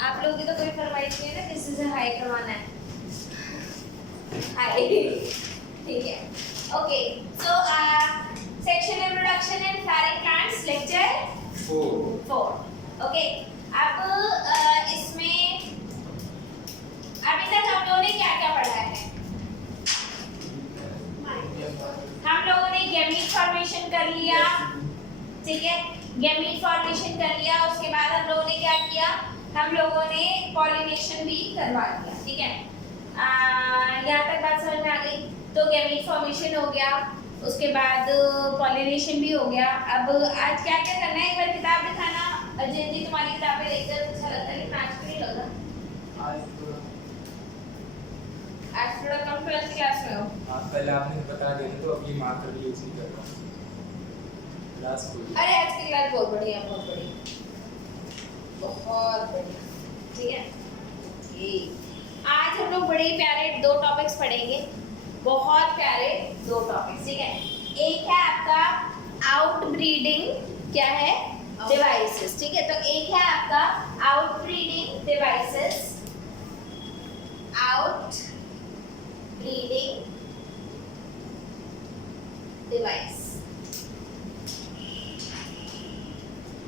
आप लोगों की तो कोई फरमाइश नहीं है ना किसी से हाय करवाना है। हाय ठीक है। Okay so section introduction and flowering plants lecture 4। Okay अब इसमें अभी तक हम लोगों ने क्या क्या पढ़ा है? हम लोगों ने गैमीट फॉर्मेशन कर लिया, ठीक है, गैमीट फॉर्मेशन कर लिया। उसके बाद हम लोगों ने क्या किया? हम लोगों ने पॉलिनेशन भी करवा दिया, ठीक है। यहाँ तक बात समझ में आ गई? तो गैमीट फॉर्मेशन हो गया, उसके बाद पॉलिनेशन भी हो गया। अब आज क्या क्या करना है? एक बार किताब दिखाना। अजय जी तुम्हारी किताबें देखकर अच्छा लगता है लेकिन आज क्यों नहीं लगा? आज थोड़ा कम क्लास में हो। पहले आपने बता दिया तो अब ये मार्कर भी यूज नहीं कर रहा क्लास को। अरे आज की क्लास बहुत बढ़िया, बहुत बढ़िया, बहुत बढ़िया, ठीक है। ठीक, आज हम लोग बड़े प्यारे 2 टॉपिक्स पढ़ेंगे, बहुत प्यारे 2 टॉपिक्स, ठीक है। एक है आपका आउटब्रीडिंग, क्या है? डिवाइसेस, ठीक है। तो एक है आपका outbreeding devices, out breeding device.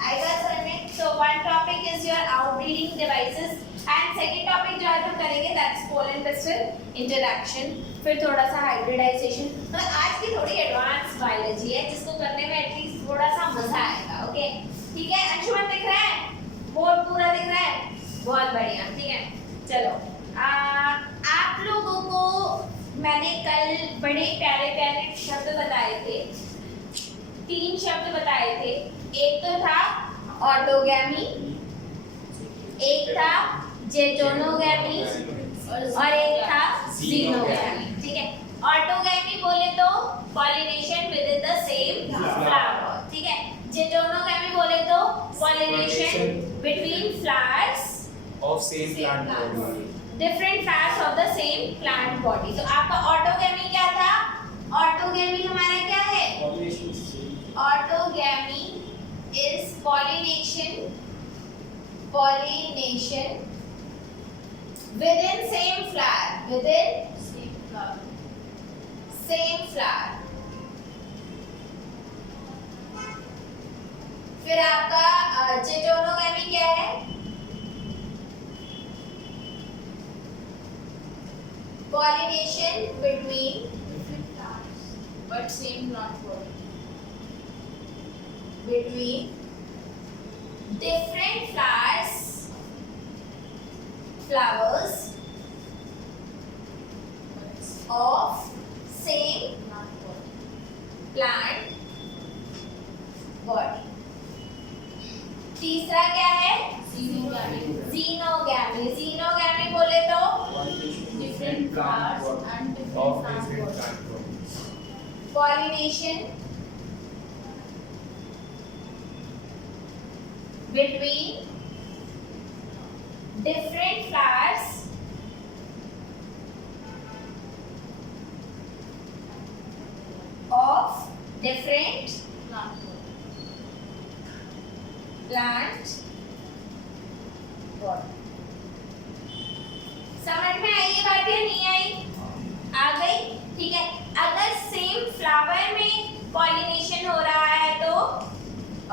आएगा सर में? So one topic is your outbreeding devices and second topic जो आज हम करेंगे that's pollen pistil interaction, फिर थोड़ा सा hybridization। मतलब आज की थोड़ी एडवांस बायोलॉजी है जिसको करने में एटलीस्ट थोड़ा सा मजा आएगा। ओके ठीक है, अंशुमन दिख रहा है? बोर्ड पूरा दिख रहा है? बहुत बढ़िया, ठीक है। चलो आप लोगों को मैंने कल बड़े प्यारे प्यारे शब्द बताए थे, 3 शब्द बताए थे। एक तो था ऑटोगैमी, एक था जेटोनोगैमी और एक था जीनोगैमी, ठीक है। ऑटोगैमी बोले तो pollination with the same flower, ठीक है। जेटोनोगैमी बोले तो pollination between flowers of same plant body, different flowers of the same plant body. तो आपका ऑटोगैमी क्या था? ऑटोगैमी हमारा क्या है? Autogamy is pollination within same flower, same flower। फिर आपका जेटोनोगैमी क्या है? Pollination between different flowers but same plant body, between different flowers of same plant body। तीसरा क्या है? जीनोगैमी। जीनोगैमी बोले तो different flowers and different plant bodies, pollination between different flowers of different plant body। समझ में आई ये बात या नहीं आई? आ गई, ठीक है। अगर सेम फ्लावर में पॉलिनेशन हो रहा है तो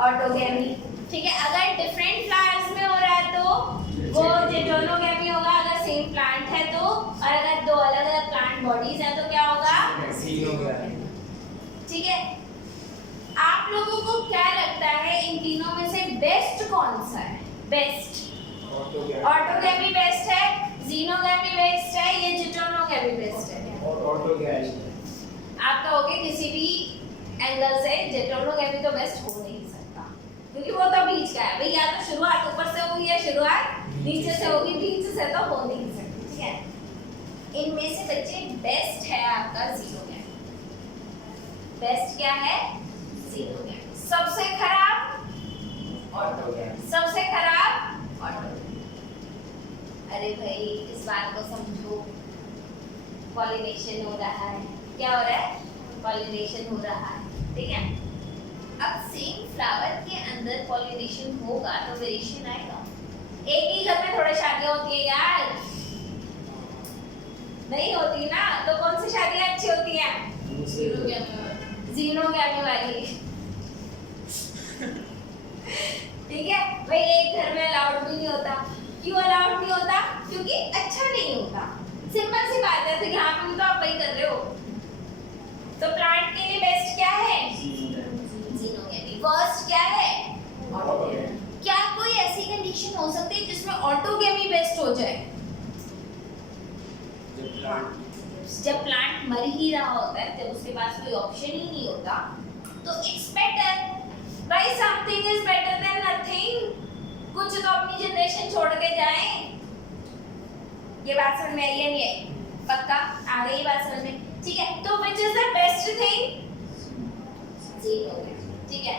ऑटोगैमी, ठीक है। अगर डिफरेंट फ्लावर्स में हो रहा है तो वो जेटोनोगैमी होगा, अगर सेम प्लांट है तो। और अगर 2 अलग अलग प्लांट बॉडीज हैं तो क्या होगा? जीनोगैमी, ठीक है। आप लोगों को क्या लगता है इन तीनों में से बेस्ट कौन सा है? बेस्ट ऑटोगैमी बेस्ट है, जीनोगैमी बेस्ट है, ये जेटोनोगैमी बेस्ट है? ऑटोगैमी। आप कहोगे किसी भी एंगल से जेटोनोगैमी तो बेस्ट हो नहीं सकता क्योंकि वो तो बीच का है भाई, या तो शुरुआत ऊपर से होगी या शुरुआत नीचे से होगी, बीच से तो हो नहीं सकती, ठीक है। इनमें से बच्चे बेस्ट है आपका जीनोगैमी। बेस्ट क्या है? जीनोगैमी। सबसे खराब ऑटोगैमी। सबसे खराब ऑटोगैमी। अरे भाई इस बात को समझो, पॉलिनेशन हो रहा है। क्या हो रहा है? पॉलिनेशन हो रहा है, ठीक है। अब सेम फ्लावर के अंदर पॉलिनेशन होगा तो वेरिएशन आएगा, एक ही घर में थोड़े शादियां होती है यार, नहीं होती ना, तो कौन सी शादियां अच्छी होती हैं? जीनोगैमी वाली। ठीक है भाई, एक घर में अलाउड भी नहीं होता। क्यों अलाउड नहीं होता? क्योंकि अच्छा नहीं होता, सिंपल सी बात है। तो यहाँ पे भी तो आप वही कर रहे हो। तो प्लांट के लिए बेस्ट क्या है? जीनोगैमी। वर्स्ट क्या है? ऑटोगैमी। क्या कोई ऐसी कंडीशन हो सकती है जिसमें ऑटोगैमी बेस्ट हो जाए? जब प्लांट मर ही रहा होता है, जब उसके पास कोई ऑप्शन ही नहीं होता, तो इट्स बेटर भाई, something is better than nothing. कुछ तो अपनी जनरेशन छोड़ के जाएं। ये बात समझ में आई या नहीं आई? पक्का आ गई बात समझ में? ठीक है, तो which is the best thing? Xenogamy. ठीक है,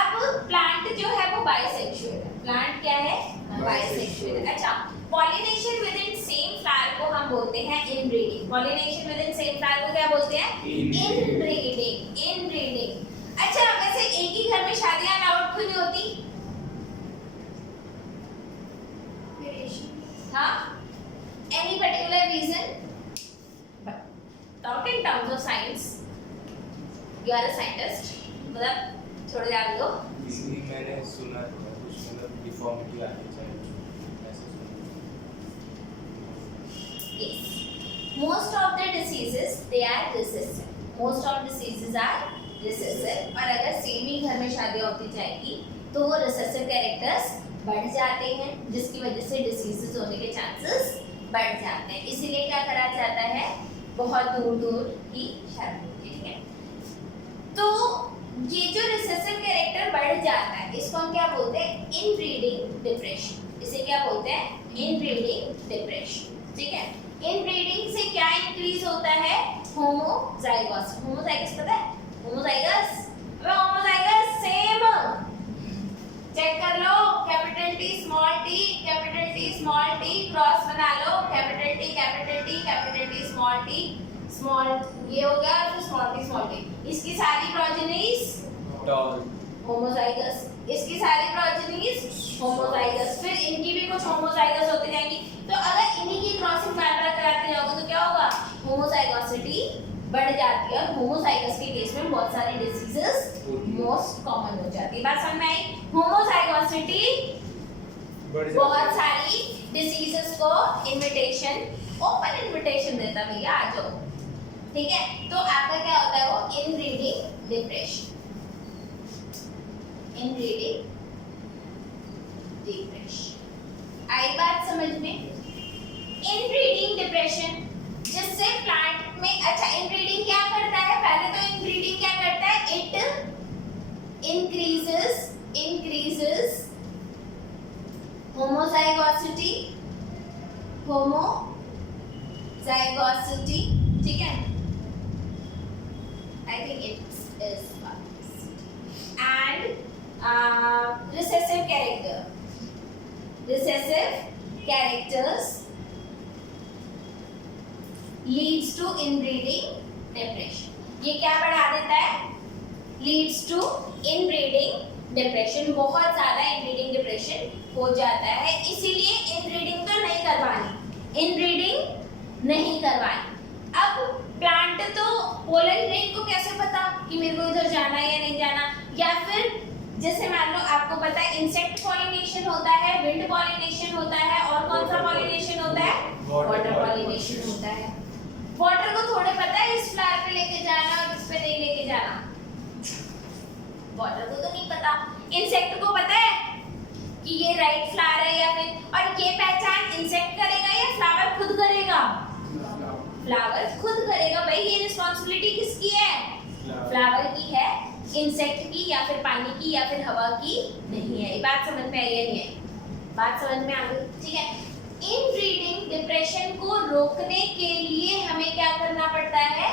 अब प्लांट जो है वो बाइसेक्सुअल है। प्लांट क्या है? बाइसेक्सुअल है। अच्छा, pollination with in same flower को हम बोलते हैं inbreeding. Pollination with in same flower को क्या बोलते हैं? इनब्रीडिंग। इनब्रीडिंग। अच्छा, वैसे एक ही घर में शादियां अलाउड क्यों नहीं होती? हाँ, any particular reason? Talk in terms of science, you are a scientist, मतलब छोड़ जान दो। इसलिए मैंने सुना था कुछ मतलब डिफॉर्मिटी आती है ऐसे Yes. Most of the diseases they are recessive. Most of diseases are recessive. और अगर सेम ही घर में शादियाँ होती जाएगी तो वो recessive characters बढ़ जाते हैं, जिसकी वजह से diseases होने के chances बढ़ जाते हैं। इसीलिए क्या करा जाता है? बहुत दूर दूर की शादी होती है। तो ये जो रिसेसिव कैरेक्टर बढ़ जाता है, इसको हम क्या बोलते हैं? Inbreeding depression. इसे क्या बोलते हैं? Inbreeding depression. ठीक है, इनब्रीडिंग से क्या इंक्रीज होता है? होमोजाइगस। होमोजाइगस पता है? होमोजाइगस, अबे होमोजाइगस सेम चेक कर लो। Capital T small T, capital T small T, cross बना लो। Capital T capital T, capital T small T, small ये हो गया, फिर स्मॉल टी। इसकी सारी प्रोजेनीज होमोजाइगस, इसकी सारी प्रोजेनीज होमोजाइगस, फिर इनकी भी कुछ होमोजाइगस होती जाएंगी। तो अगर इन्हीं की क्रॉसिंग बार बार कराते जाओगे तो क्या होगा? होमोजाइगोसिटी बढ़ जाती है, और होमोजाइगस के केस में बहुत सारी डिजीजेस मोस्ट कॉमन हो जाती है। बात समझ में आई? होमोजाइगोसिटी बहुत सारी डिजीजेस को इनविटेशन, ओपन इनविटेशन देता भैया आ जाओ। ठीक है, तो आपका क्या होता है? वो inbreeding depression. Inbreeding depression I बात समझ में? इनब्रीडिंग डिप्रेशन जिससे प्लांट में, अच्छा इनब्रीडिंग क्या करता है? पहले तो इनब्रीडिंग क्या करता है? It increases homozygosity. ठीक है, I think it is and recessive characters leads to inbreeding depression. ये क्या बढ़ा देता है? leads to inbreeding depression। बहुत ज़्यादा inbreeding depression हो जाता है, इसीलिए inbreeding तो नहीं करवानी। अब प्लांट तो पोलन ग्रेन को कैसे पता कि मेरे को इधर जाना है या नहीं जाना? या फिर जैसे मान लो आपको पता है इंसेक्ट पॉलिनेशन होता है, विंड पॉलिनेशन होता है, और कौन सा पॉलिनेशन होता है? वाटर पॉलिनेशन होता है। वाटर को थोड़े पता है इस फ्लावर पे लेके जाना और इस पे नहीं लेके जाना, वाटर को तो नहीं पता। इंसेक्ट को पता है कि ये राइट फ्लावर है या फिर, और ये पहचान इंसेक्ट करेगा या फ्लावर खुद करेगा? फ्लावर खुद करेगा भाई। ये रिस्पांसिबिलिटी किसकी है? फ्लावर की है, इंसेक्ट की या फिर पानी की या फिर हवा की नहीं है। ये बात समझ में आई या नहीं आई? बात समझ में आ गई? ठीक है, इनब्रीडिंग डिप्रेशन को रोकने के लिए हमें क्या करना पड़ता है?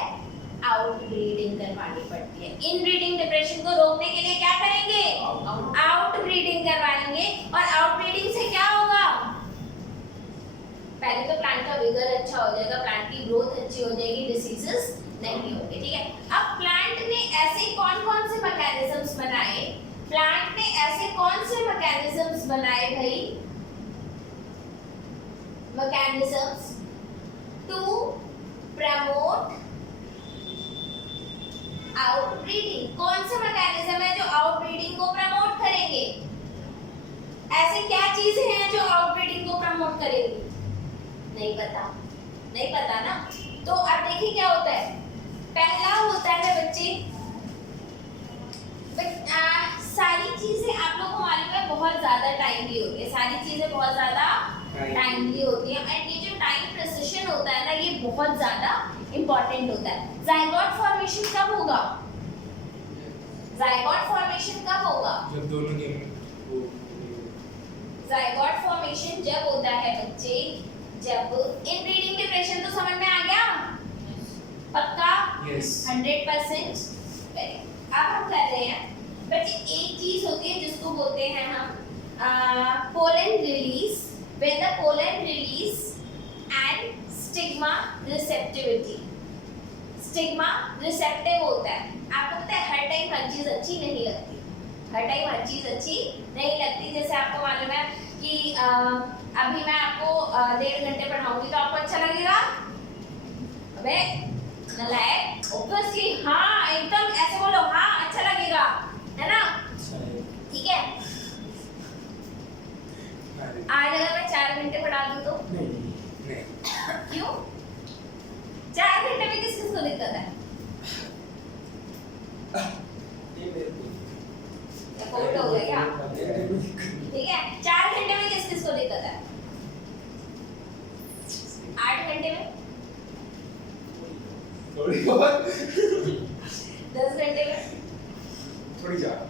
आउटब्रीडिंग करवानी पड़ती है। इनब्रीडिंग डिप्रेशन को रोकने के लिए क्या करेंगे? आउटब्रीडिंग करवाएंगे। और आउटब्रीडिंग से क्या होगा? पहले तो प्लांट का विगर अच्छा हो जाएगा, प्लांट की ग्रोथ अच्छी हो जाएगी, डिसीजेस नहीं होंगे। ठीक है, अब प्लांट ने ऐसे कौन-कौन से मैकेनिज्म्स बनाए? प्लांट ने ऐसे कौन से मैकेनिज्म्स बनाए भाई mechanisms to promote outbreeding. कौन सा मैकेनिज्म है जो आउटब्रीडिंग को प्रमोट करेंगे? ऐसे क्या चीजें हैं जो आउटब्रीडिंग को प्रमोट करेंगी? नहीं पता ना। तो अब देखिए क्या होता है। पहला होता है बच्चे, सारी चीजें आप लोगों को मालूम है बहुत ज्यादा टाइमली होती है, सारी चीजें बहुत ज्यादा टाइमली होती है, एंड ये जो टाइम प्रिसिशन होता है ना, ये बहुत ज्यादा इंपॉर्टेंट होता है। जाइगोट फॉर्मेशन कब होगा? जाइगोट फॉर्मेशन कब होगा? जब दोनों के वो जाइगोट फॉर्मेशन जब होता है बच्चे, जब इनब्रीडिंग डिप्रेशन। तो समझ में आ गया? पक्का? यस 100%। अब हम कर रहे हैं बच्चे, एक चीज होती है जिसको बोलते हैं हम pollen release, when the pollen release and stigma receptivity. Stigma receptive होता है। आपको पता है हर टाइम हर चीज अच्छी नहीं लगती, हर टाइम हर चीज अच्छी नहीं लगती। जैसे आपको मालूम है कि अभी मैं आपको 1.5 घंटे पढ़ाऊंगी तो आपको अच्छा लगेगा? अबे नलायक, ऑब्वियसली हाँ, एकदम ऐसे बोलो, हाँ अच्छा लगेगा, है ना? ठीक है। आज अगर मैं 4 घंटे पढ़ा दूं तो नहीं क्यों? 4 घंटे में किस किस को दिक्कत है? कोट हो गया क्या? ठीक है, 4 घंटे में किस किस को दिक्कत है? 8 घंटे में? थोड़ी बहुत 10 घंटे में? थोड़ी ज्यादा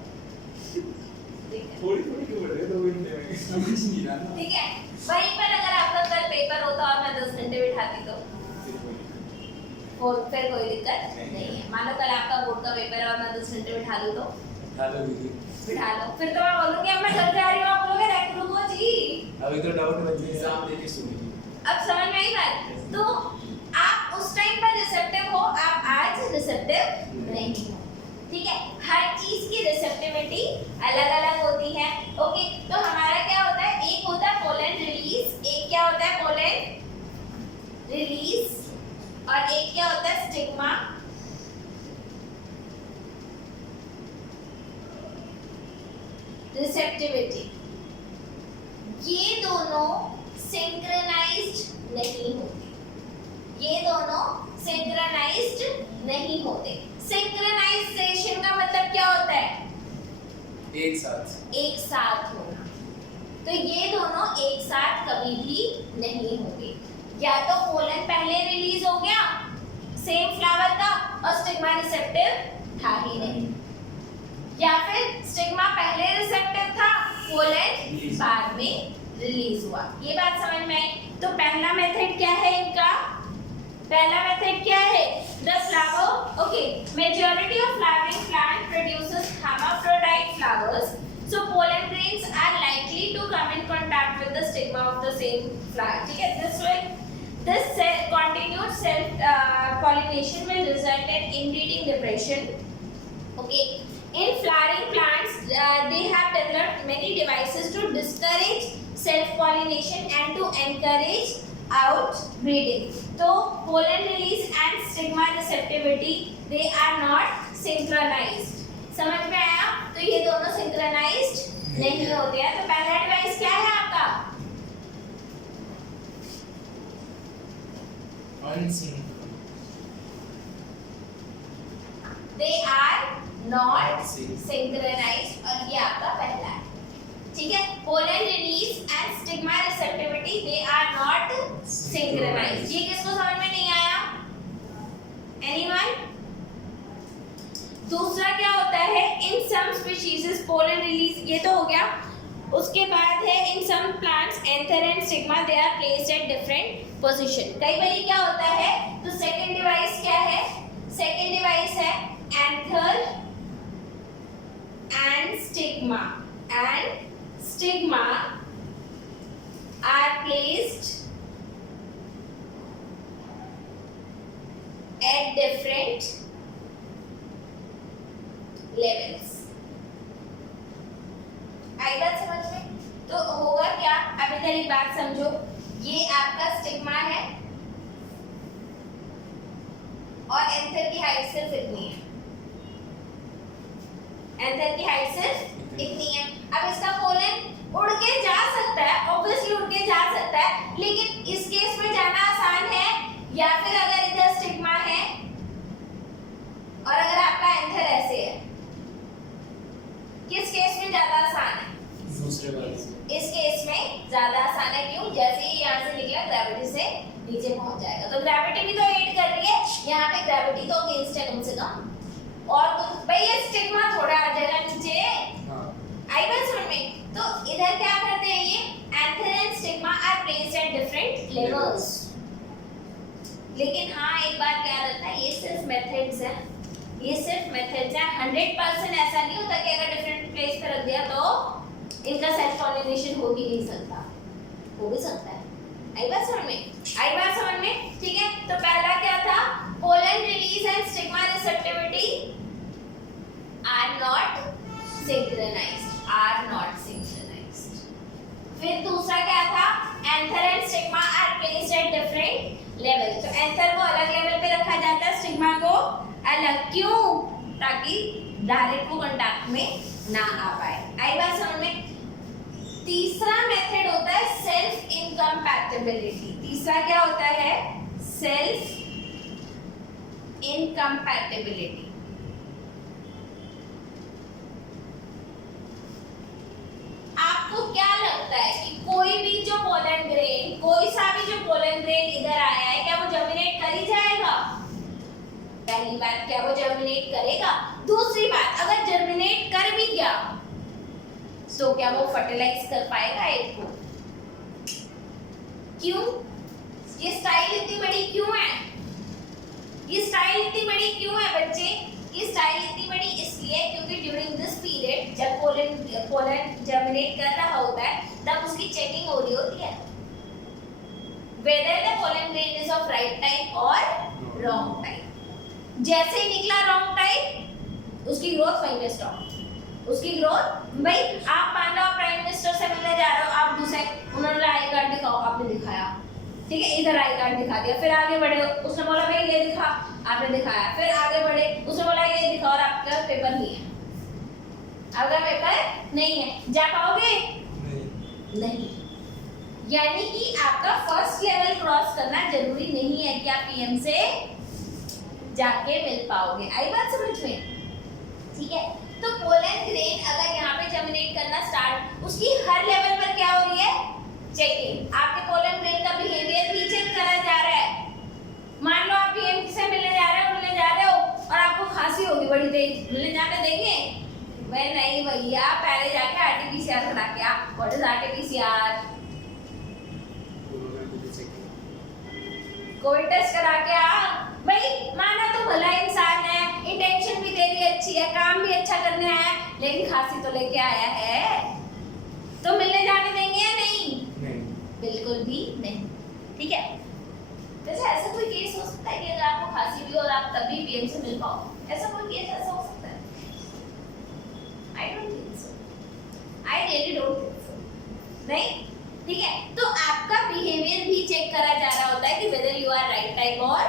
ठीक है, थोड़ी क्यों बोल रहे हो? 2 घंटे में समझ नहीं रहा ना। ठीक है। वहीं पर अगर आपका कल पेपर होता और मैं 10 घंटे बिठाती तो फिर कोई दिक्कत नहीं है। मानो कल आपका बोर्ड का पेपर है और मैं 10 घंटे बिठा दूं तो हेलो दीदी, बिठा लो, फिर तो मैं बोलूंगी अब मैं घर जा रही हूँ, आप बोलोगे रुको जी। अभी तो डाउट बच्चे एग्जाम देके सुनेंगे। अब समझ में आई बात? तो आप उस टाइम पर रिसेप्टिव हो, आप आज रिसेप्टिव नहीं हो। ठीक है, हर चीज की रिसेप्टिविटी अलग अलग होती है। ओके, तो हमारा क्या होता है? एक होता है पोलन रिलीज, एक क्या होता है? पोलन रिलीज, और एक क्या होता है? Stigma receptivity. ये दोनों सिंक्रोनाइज्ड नहीं होते, ये दोनों सिंक्रोनाइज्ड नहीं होते। सिंक्रोनाइजेशन का मतलब क्या होता है? एक साथ होना। तो ये दोनों एक साथ कभी भी नहीं होंगे। या तो पोलन पहले रिलीज हो गया सेम फ्लावर का और स्टिग्मा रिसेप्टिव था ही नहीं, या फिर स्टिग्मा पहले रिसेप्टिव था, पोलन बाद में रिलीज हुआ। ये बात समझ में आई? तो पहला मेथड क्या है इनका? पहला मेथड क्या है? The flower, okay, majority of flowering plant produces hermaphrodite flowers, so pollen grains are likely to come in contact with the stigma of the same flower. ठीक है, this continued self pollination will result in inbreeding depression. Okay, in flowering plants, they have developed many devices to discourage self pollination and to encourage outbreeding. So pollen release and stigma receptivity, they are not synchronized. समझ में आया? तो ये दोनों synchronized नहीं होते हैं। तो पहला डिवाइस क्या है आपका? Unsynchronous. They are not synchronized, और ये आपका पहला है। ठीक है, pollen release and stigma receptivity, they are not synchronized. ये किसको समझ में नहीं आया? Anyone? दूसरा क्या होता है? In some species pollen release, ये तो हो गया। उसके बाद है in some plants anther and stigma they are placed at different position. कई बारी क्या होता है? तो second device क्या है? Second device है anther and stigma are placed at different levels. आई बात समझ में? तो होगा क्या? अब इधर एक बात समझो, ये आपका स्टिग्मा है और एंथर की हाइट सिर्फ इतनी है, एंथर की हाइट सिर्फ इतनी है। अब इसका पोलन उड़ के जा सकता है, ऑब्वियसली उड़ के जा सकता है, लेकिन इस केस में जाना आसान है, या फिर अगर इधर स्टिग्मा है और अगर आपका एंथर ऐसे है, किस केस में ज्यादा आसान है? दूसरे वाले से। इस केस में ज्यादा आसान है। क्यों? जैसे ही यहाँ से निकला ग्रेविटी से नीचे पहुंच जाएगा, तो ग्रेविटी भी तो एड कर रही है, यहाँ पे ग्रेविटी तो अगेंस्ट है कम से कम। और कुछ भाई ये स्टिग्मा थोड़ा आ जाएगा नीचे, हाँ। आई बात समझ में? तो इधर क्या करते हैं, ये anther and stigma are placed at different levels. लेकिन हाँ एक बात याद रखना, ये सिर्फ मेथड्स है, ये सिर्फ मेथड्स है। 100% ऐसा नहीं होता कि अगर डिफरेंट प्लेस पे रख दिया तो इनका सेल्फ पॉलिनेशन हो भी नहीं सकता, हो भी सकता है। आई बात समझ में? आई बात समझ में? ठीक है, तो पहला क्या था? Pollen release and stigma receptivity are not synchronised, are not synchronised. फिर दूसरा क्या था? Anther and stigma are placed at different level. तो एंथर को अलग लेवल पे रखा जाता है, स्टिग्मा को अलग। क्यों? ताकि डायरेक्ट वो कांटेक्ट में ना आ पाए। आई बात समझ में? तीसरा मेथड होता है सेल्फ इनकम्पैटिबिलिटी। तीसरा क्या होता है? Self incompatibility. आपको क्या लगता है कि कोई भी जो पोलन ग्रेन, कोई सा भी जो पोलन ग्रेन इधर आया है, क्या वो जर्मिनेट कर ही जाएगा? पहली बात, क्या वो जर्मिनेट करेगा? दूसरी बात, अगर जर्मिनेट कर भी गया तो क्या वो फर्टिलाइज कर पाएगा एग को? क्यों? ये स्टाइल इतनी बड़ी क्यों है? ये स्टाइल इतनी बड़ी क्यों है बच्चे? ये स्टाइल इतनी बड़ी इसलिए क्योंकि ड्यूरिंग दिस पीरियड जब पोलन जर्मिनेट कर रहा होता है तब उसकी चेकिंग हो रही होती है whether the pollen grain is of right type or wrong type। जैसे ही निकला रॉन्ग टाइप, उसकी ग्रोथ वहीं पे स्टॉप। उसकी ग्रोथ, भाई आप मान लो आप प्राइम मिनिस्टर से मिलने जा रहे हो, आप दूसरे, उन्होंने आई कार्ड दिखाओ, आपने दिखाया, ठीक है, इधर आई कार्ड दिखा दिया, फिर आगे बढ़े, उसने बोला भाई ये दिखा, आपने दिखाया, फिर आगे बढ़े, उसने बोला ये दिखा और आपका पेपर नहीं है। अगर पेपर नहीं है, जा पाओगे? नहीं। यानी कि आपका फर्स्ट लेवल क्रॉस करना जरूरी नहीं है कि आप पीएम से जाके मिल पाओगे। आई बात समझ में? ठीक है, तो पोलन ग्रेन अगर यहाँ पे जर्मिनेट करना स्टार्ट, उसकी हर लेवल पर क्या हो रही है? चेकिंग। आपके पोलन ग्रेन का बिहेवियर भी चेक करा जा रहा है। मान लो आप पीएम से मिलने जा रहे हो और आपको खांसी होगी बड़ी तेज, मिलने जाने देंगे? मैं नहीं भैया, पहले जाके आरटीपीसीआर करा के आ। What is RTPCR? कोई टेस्ट करा के आ। भाई माना तो भला इंसान है, इंटेंशन भी तेरी अच्छी है, काम भी अच्छा करने आया है, लेकिन खांसी तो लेके आया है, तो मिलने जाने देंगे या नहीं? नहीं, बिल्कुल भी नहीं। ठीक है, वैसे ऐसा कोई केस हो सकता है कि अगर आपको खांसी भी और आप तभी पीएम से मिल पाओ? ऐसा कोई केस ऐसा हो सकता है? I don't think so, I really don't think so. नहीं? ठीक है, तो आपका बिहेवियर भी चेक करा जा रहा होता है कि whether you are right type और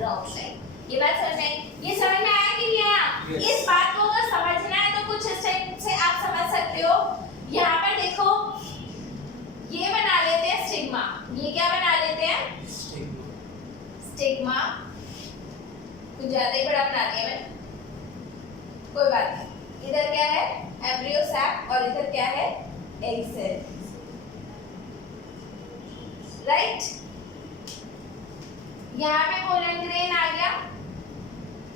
रॉन्ग टाइप। ये बात समझ में आई? ये समझ में आया कि नहीं आया? Yes. इस बात को अगर समझना है तो कुछ इस टाइप से आप समझ सकते हो। यहाँ पर देखो, ये बना लेते हैं स्टिग्मा। ये क्या बना लेते हैं? स्टिग्मा। कुछ ज्यादा ही बड़ा बना दिया मैंने, कोई बात नहीं। इधर क्या है? एम्ब्रियो सैक, और इधर क्या है? Egg cell. राइट? यहाँ पे पोलन ग्रेन आ गया,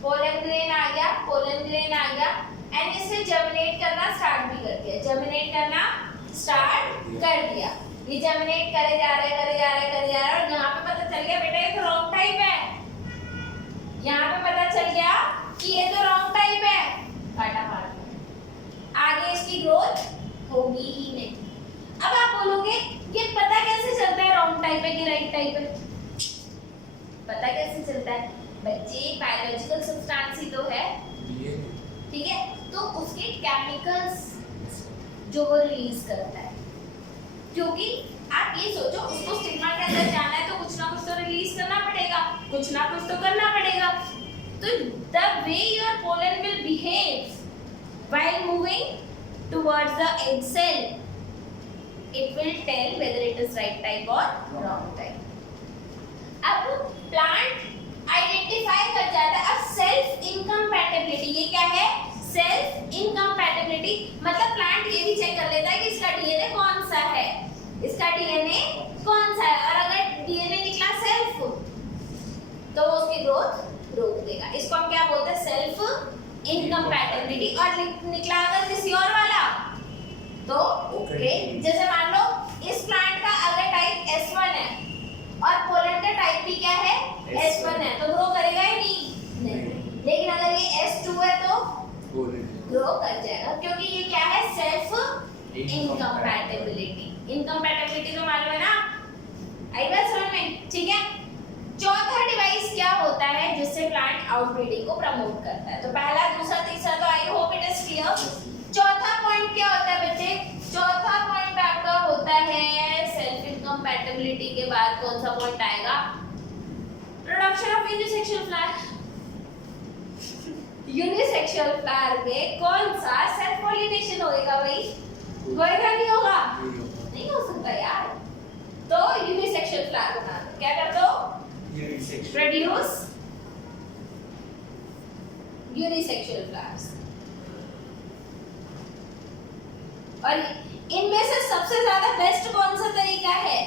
पोलन ग्रेन आ गया, पोलन ग्रेन आ गया, एंड इसने जर्मिनेट करना स्टार्ट भी कर दिया। जर्मिनेट करना स्टार्ट कर दिया। ये जर्मिनेट करे जा रहे और यहाँ पे पता चल गया बेटा ये तो रॉन्ग टाइप है। यहाँ पे पता चल गया कि ये तो रॉन्ग टाइप है, काटा मार दिया। आगे इसकी ग्रोथ होगी ही नहीं। अब आप बोलोगे ये पता कैसे चलता है रॉन्ग टाइप है कि राइट टाइप है? पता कैसे चलता है बच्चे? बायोलॉजिकल सब्सटेंस ही तो है, ठीक है, तो उसके केमिकल्स जो वो रिलीज करता है, क्योंकि आप ये सोचो, उसको स्टिग्मा के अंदर जाना है तो कुछ ना कुछ तो रिलीज करना पड़ेगा, कुछ ना कुछ तो करना पड़ेगा। तो the way your pollen will behave while moving towards the egg cell, it will tell whether it is right type or wrong type. अब प्लांट आइडेंटिफाई कर जाता है। अब सेल्फ इनकम्पैटिबिलिटी, ये क्या है? सेल्फ इनकम्पैटिबिलिटी मतलब प्लांट ये भी चेक कर लेता है कि इसका डीएनए कौन सा है, इसका डीएनए कौन सा है, और अगर डीएनए निकला सेल्फ तो वो उसकी ग्रोथ रोक देगा। इसको हम क्या बोलते हैं? Self incompatibility. और निकला अगर किसी और वाला तो ओके। जैसे मान लो इस प्लांट का अगर टाइप S1 है और पोलन का टाइप भी क्या है? S1 है, तो ग्रो करेगा ही नहीं। लेकिन अगर ये S2 है तो ग्रो कर जाएगा, क्योंकि ये क्या है? Self incompatibility. इनकम्पैटिबिलिटी तो मालूम है ना? आई बात समझ में? ठीक है। चौथा डिवाइस क्या होता है जिससे प्लांट आउटब्रीडिंग को प्रमोट करता है? तो पहला, दूसरा, तीसरा तो I hope it is clear. चौथा पॉइंट क्या होता है बच्चे? चौथा पॉइंट आपका होता है सेल्फ इनकम्पैटिबिलिटी के बाद कौन सा पॉइंट आएगा? Production of unisexual flower. Unisexual flower में कौन सा सेल्फ पॉलिनेशन होएगा भाई? होएगा नहीं होगा? नहीं हो सकता यार। तो यूनिसेक्सुअल फ्लावर बना दो। क्या कर दो? Produce unisexual flowers. और इनमें से सबसे ज्यादा बेस्ट कौन सा तरीका है?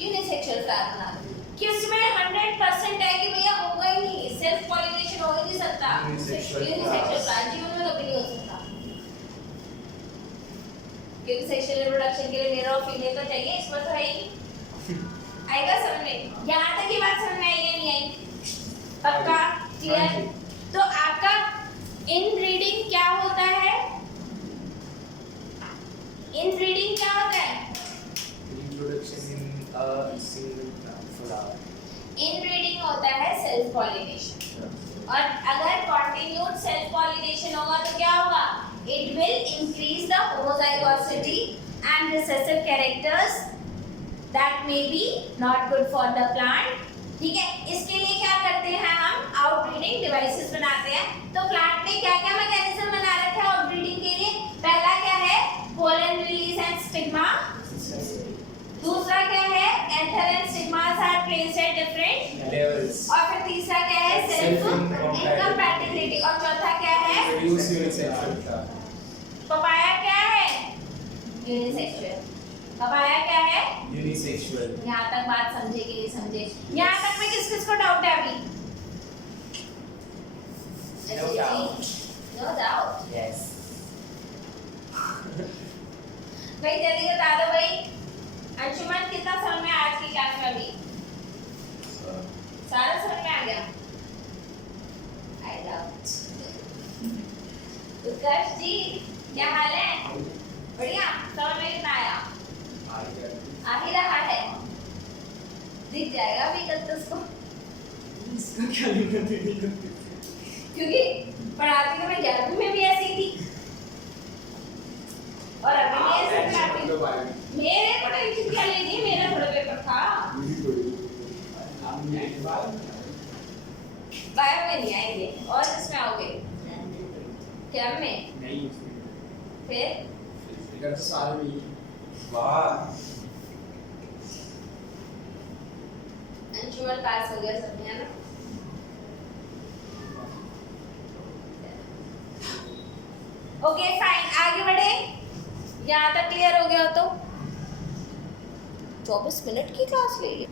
यूनिसेक्सुअल फ्लावर बना दो। किसमें 100% है कि भैया होगा ही नहीं, सेल्फ पॉलिनेशन हो ही नहीं सकता। यूनिसेक्सुअल फ्लावर जीवन में कभी नहीं हो सकता, क्योंकि सेक्सुअल रिप्रोडक्शन के लिए मेल और फीमेल तो चाहिए, इसमें तो है ही। आएगा समझ में? यहाँ तक की बात समझ में आई या नहीं आई? पक्का? क्लियर? तो आपका इनब्रीडिंग क्या होता है? इनब्रीडिंग क्या होता है? Reproduction in a single flower. Inbreeding होता है सेल्फ पॉलिनेशन। और अगर कंटिन्यूड सेल्फ पॉलिनेशन होगा तो क्या होगा? It will increase the homozygosity and recessive characters that may be not good for the plant. ठीक है, इसके लिए क्या करते हैं हम? आउटब्रीडिंग डिवाइसेस बनाते हैं। तो प्लांट ने क्या क्या मैकेनिज्म बना रखा है आउटब्रीडिंग के लिए? पहला क्या है? Pollen release and stigma. दूसरा क्या है? Anther and stigmas are placed at different levels. और फिर तीसरा क्या है? Self incompatibility. और चौथा क्या है? Produce unisexual flower. पपाया क्या है? यूनिसेक्सुअल। पपाया क्या है? Unisexual. यहाँ तक बात समझे कि नहीं समझे? यहाँ तक में किस किस को डाउट है अभी? No doubt. No doubt. Yes. भाई जल्दी बता दो भाई। अंशुमन कितना समझ में आज की क्लास में अभी? सारा समझ में आ गया? I doubt. उत्कर्ष जी क्या हाल है? बढ़िया? समझ में कितना आया? आ ही रहा है, दिख जाएगा अभी कल तो उसको। इसका क्या लिखा है? क्योंकि पढ़ाती तो मैं 11वीं में भी ऐसी थी और अभी भी ऐसे पढ़ाती हूँ। मेरे को टेंशन क्या लेनी? मेरा थोड़ा पेपर था। बायो में नहीं आएंगे और किसमें आओगे? क्या में? नहीं फिर तो सारे में। वाह, अंशुमन पास हो गया सब में, है ना? ओके फाइन, आगे बढ़े। यहाँ तक क्लियर हो गया हो तो 24 मिनट की क्लास ले ली।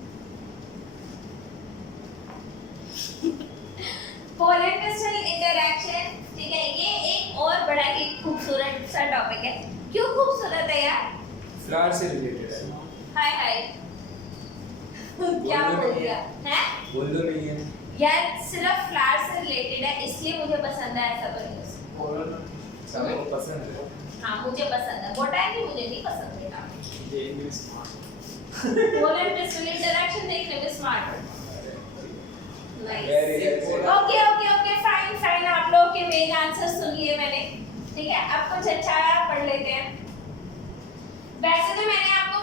पोलन क्रिस्टल इंटरैक्शन, ठीक है, ये एक और बड़ा ही खूबसूरत सा टॉपिक है। क्यों खूबसूरत है यार? फ्लावर से रिलेटेड है। हाय हाय क्या बोल दिया है? बोल दो नहीं है यार, सिर्फ फ्लावर से रिलेटेड है इसलिए मुझे पसंद है, ऐसा तो नहीं हो सकता। सबको पसंद है। हाँ मुझे पसंद है, बोटैनी मुझे नहीं पसंद बेटा। ये English smart. Pollen crystal interaction देखने में स्मार्ट है। Very nice. good. Okay okay okay fine fine, आप लोगों के वेग आंसर सुन लिए मैंने। ठीक है, अब कुछ अच्छा पढ़ लेते हैं। वैसे तो मैंने आपको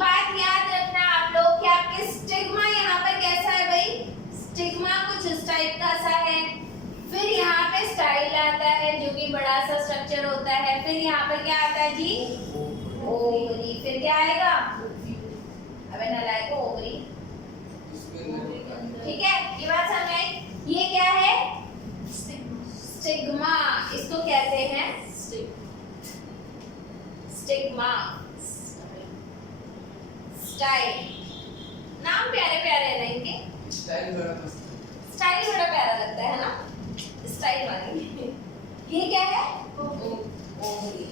बात याद रखना आप लोग कि आपके स्टिग्मा यहाँ पर कैसा है भाई, स्टिग्मा कुछ इस टाइप का सा है, फिर यहाँ पे स्टाइल आता है जो कि बड़ा सा स्ट्रक्चर होता है, फिर यहाँ पर क्या आता है जी, ओवरी, फिर क्या आएगा, अबे नालायक ओवरी, ठीक है, ये बात समझ आई। ये क्या है, स्टिग्मा, इसको कहते हैं स्टिग्मा, स्टाइल, नाम प्यारे प्यारे है ना इनके, स्टाइल बड़ा मस्त है। स्टाइल बड़ा प्यारा लगता है ना, स्टाइल वाली। ये क्या है, ओवरी,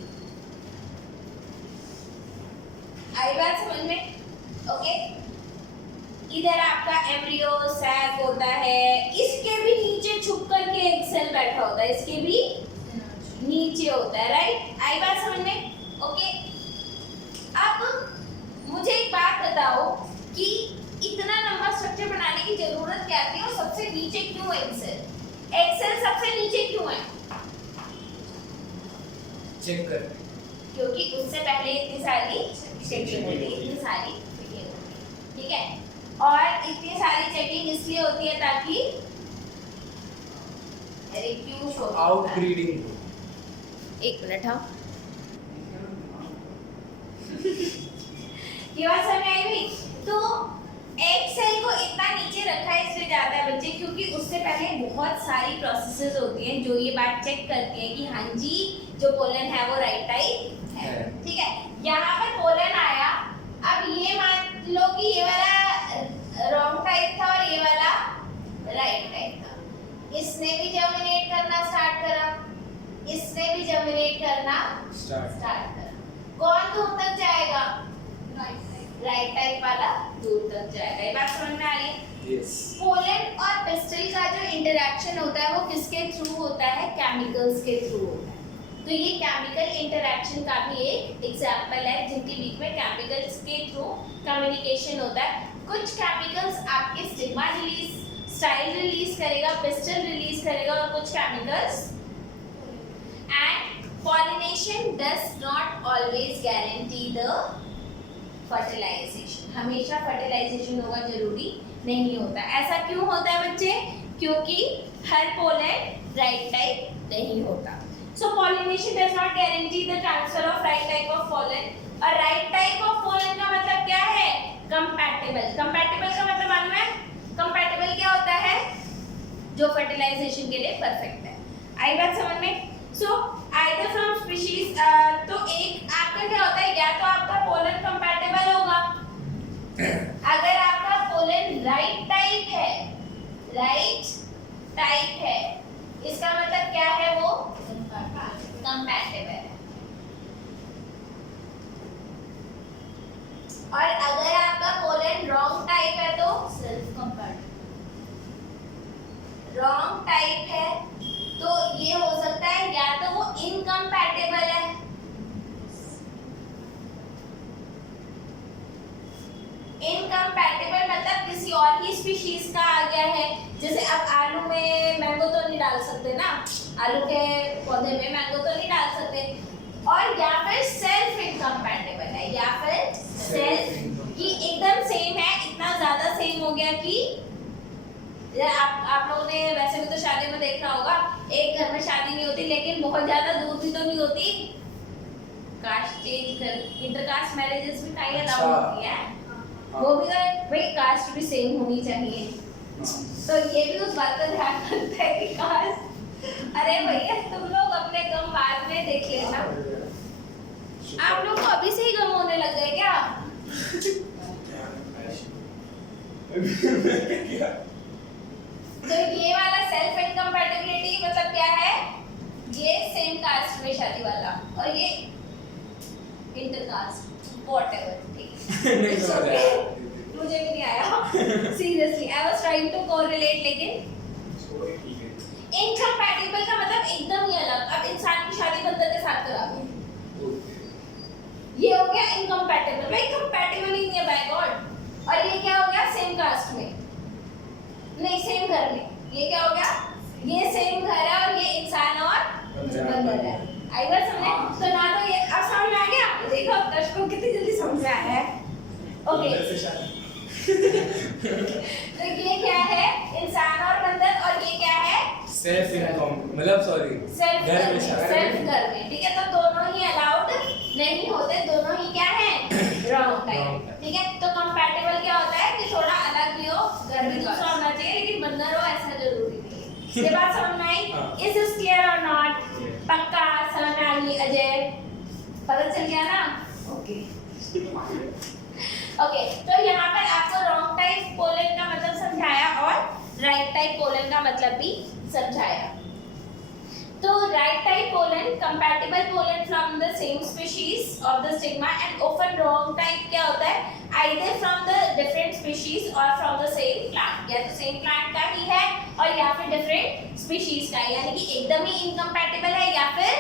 आई बात समझ में, ओके। इधर आपका एम्ब्रियो सैक होता है, इसके भी नीचे छुप करके एक सेल बैठा होता है, इसके भी नीचे होता है, राइट, आई बात समझ में, ओके। अब मुझे एक बात बताओ कि इतना लंबा स्ट्रक्चर बनाने की जरूरत क्या थी और सबसे नीचे क्यों है एक सेल सबसे नीचे क्यों है, चेक कर, क्योंकि उससे पहले इतनी सारी चेकिंग होती है, इतनी सारी चेकिंग होती है, ठीक है, और इतनी सारी चेकिंग इसलिए होती है ताकि रिफ्यूज हो, आउटब्रीडिंग हो। एक मिनट हाँ, ये बात समझ आई भी। तो एक सेल को इतना नीचे रखा है इसलिए जाता है बच्चे, क्योंकि उससे पहले बहुत सारी प्रोसेसेस होती हैं जो ये बात चेक करती है कि हाँ जी जो पोलन है वो राइट टाइप है, ठीक है। यहाँ पर पोलन आया, अब ये मान लो कि ये वाला रॉन्ग टाइप था और ये वाला राइट टाइप था, इसने भी जर्मिनेट करना स्टार्ट करा, इसने भी जर्मिनेट करना स्टार्ट करा, कौन दूर तक जाएगा, राइट टाइप वाला दूर तक जाएगा, ये बात समझ में आ रही है। यस, पोलन और पिस्टल का जो इंटरेक्शन होता है वो किसके थ्रू होता है, केमिकल्स के थ्रू होता है। तो ये केमिकल इंटरेक्शन का भी एक एग्जांपल है जिनके बीच में केमिकल्स के थ्रू कम्युनिकेशन होता है। कुछ केमिकल्स आपके स्टिग्मा रिलीज, स्टाइल रिलीज करेगा, पिस्टल रिलीज करेगा, और कुछ chemicals, and pollination does not always guarantee the fertilisation, हमेशा फर्टिलाइजेशन होगा जरूरी नहीं होता। ऐसा क्यों होता है बच्चे, क्योंकि हर पोलन राइट टाइप नहीं होता। So pollination does not guarantee the transfer of right type of pollen. और right type of pollen का मतलब क्या है, compatible। compatible का मतलब मालूम है, compatible क्या होता है, जो fertilization के लिए perfect है। आई बात समझ में। So either from species, तो एक आपका क्या होता है, या तो आपका pollen compatible होगा, अगर आपका pollen right type है, right type है, इसका मतलब क्या है, वो कंपैटिबल है। और अगर आपका पोलन रॉन्ग टाइप है तो सेल्फ कंपैटिबल, रॉन्ग टाइप है तो ये हो सकता है या तो वो इनकम्पैटिबल है, इनकम्पैटिबल मतलब किसी और ही स्पीशीज का आ गया है। जैसे अब आलू में मैंगो तो नहीं डाल सकते ना, आलू के पौधे में मैंगो तो नहीं डाल सकते, और या फिर सेल्फ इनकम्पैटिबल है, या फिर सेल्फ कि एकदम सेम है, इतना ज्यादा सेम हो गया कि आप लोगों ने वैसे भी तो शादी में देखा होगा, एक घर में शादी नहीं होती लेकिन बहुत ज्यादा दूर भी तो नहीं होती, कास्ट चेंज कर इंटरकास्ट मैरिजेस भी कई अलाउ होती है, वो भी भाई कास्ट भी सेम होनी चाहिए। तो ये भी उस बात का ध्यान रखता है कि कास्ट, अरे भैया तुम लोग अपने गम बाद में देख लेना, आप लोग को अभी से ही गम होने लग गए क्या? तो ये वाला सेल्फ इनकम्पैटिबिलिटी मतलब क्या है, ये सेम कास्ट में शादी वाला, और ये इंटरकास्ट व्हाटएवर, ठीक मुझे भी नहीं आया seriously, I was trying to correlate, लेकिन इनकम्पैटिबल का मतलब एकदम ही अलग। अब इंसान की शादी बंदर के साथ करा दो, ये हो गया इनकम्पैटिबल, भाई कंपैटिबल ही नहीं है बाय गॉड। और ये क्या हो गया, सेम कास्ट में नहीं, सेम घर में, ये क्या हो गया, ये सेम घर है और ये इंसान और बंदर है। आई बात समझे? तो ना तो ये अब समझ में आ गया, देखो दर्शकों कितनी जल्दी समझ में आया है। ओके बंदर से शादी। तो ये क्या है, इंसान और बंदर, और ये क्या है, सेल्फ इनकम, मतलब सॉरी सेल्फ घर घर में में, शादी। सेल्फ घर में, ठीक है। तो दोनों ही अलाउड नहीं होते, दोनों ही क्या है, रॉन्ग टाइप, Wrong type। ठीक है। तो कंपैटिबल क्या होता है कि थोड़ा अलग भी हो, घर भी दूसरा होना चाहिए, लेकिन बंदर हो ऐसा जरूरी नहीं है। ये बात समझ में आई? हाँ। इज दिस क्लियर और नॉट? Yes। पक्का समझ में आ गई अजय? पता चल गया ना? ओके ओके, तो यहाँ पर आपको रॉन्ग टाइप पोलन का मतलब समझाया और राइट टाइप पोलन का मतलब भी समझाया। तो right type pollen compatible pollen from the same species of the stigma, and often wrong type क्या होता है, either from the different species और फ्रॉम द सेम प्लांट, या तो सेम प्लांट का ही है और या फिर डिफरेंट स्पीशीज का, यानी कि एकदम ही इनकम्पैटिबल है या फिर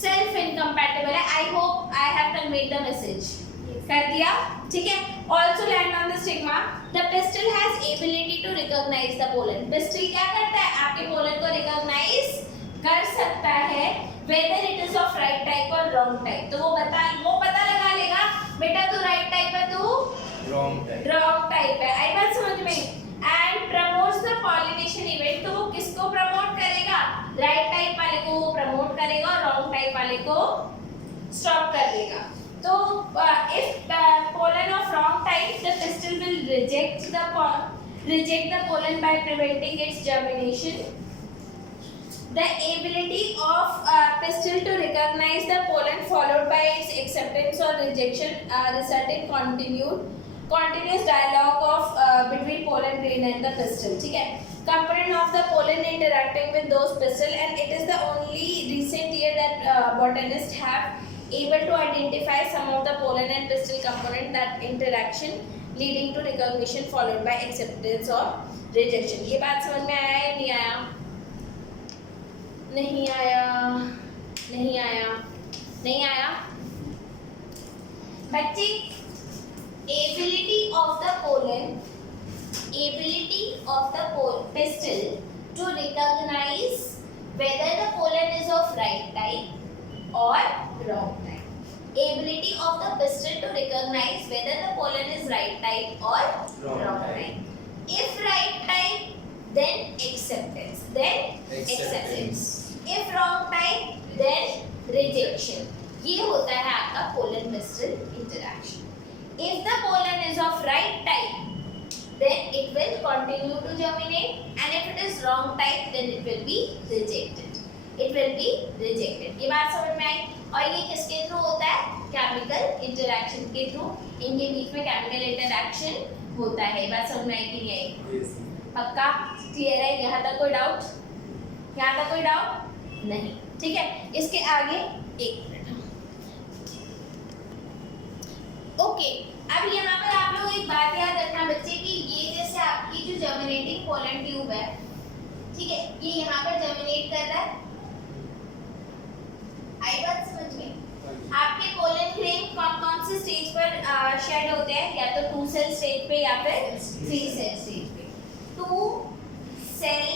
सेल्फ इनकम्पैटिबल है। I hope I have conveyed the message, कर दिया, ठीक है। Also land on the stigma, the pistil has ability to recognise the pollen. Pistil क्या करता है, आपके पोलन को रिकॉग्नाइज कर सकता है, whether it is of right type और रॉन्ग टाइप। तो वो पता लगा लेगा, बेटा तू राइट टाइप है, तू रॉन्ग टाइप है। आई बात समझ में? And promotes the pollination event, तो वो किसको प्रमोट करेगा, राइट टाइप वाले को वो प्रमोट करेगा और रॉन्ग टाइप वाले को स्टॉप कर देगा। तो if pollen of wrong type, the pistil will reject the pollen by preventing its germination. The ability of pistil to recognize the pollen followed by its acceptance or rejection result in continuous dialogue of between pollen grain and the pistil, ठीक है। Component of the pollen interacting with those pistil, and it is the only recent year that botanists have able to identify some of the pollen and pistil component that interaction leading to recognition followed by acceptance or rejection। ये बात समझ में आया या नहीं आया? नहीं आया, नहीं आया, नहीं आया बच्चे। ability of the pistil to recognize whether the pollen is of right type or wrong type. Ability of the pistil to recognize whether the pollen is right type or wrong type. If right type, then acceptance, If wrong type, then rejection. ये होता है आपका pollen pistil interaction. If the pollen is of right type, then it will continue to germinate, and if it is wrong type, then it will be rejected. ये बात समझ में आई? और ये किसके थ्रू होता है, केमिकल इंटरैक्शन के थ्रू, इनके बीच में केमिकल इंटरैक्शन होता है। ये बात समझ में आई कि नहीं आई? पक्का क्लियर है? यहाँ तक कोई डाउट? यहाँ तक कोई डाउट नहीं, ठीक है। इसके आगे एक मिनट, ओके। अब यहाँ पर आप लोग एक बात याद रखना बच्चे कि ये जैसे आपकी जो जर्मिनेटिंग पोलन ट्यूब है, ठीक है, ये यहाँ पर जर्मिनेट कर रहा है। आई बात समझ में? आपके पोलन ग्रेन कौन से स्टेज पर शेड होते हैं, या तो 2 सेल स्टेज पे या फिर 3 सेल स्टेज पे। 2 सेल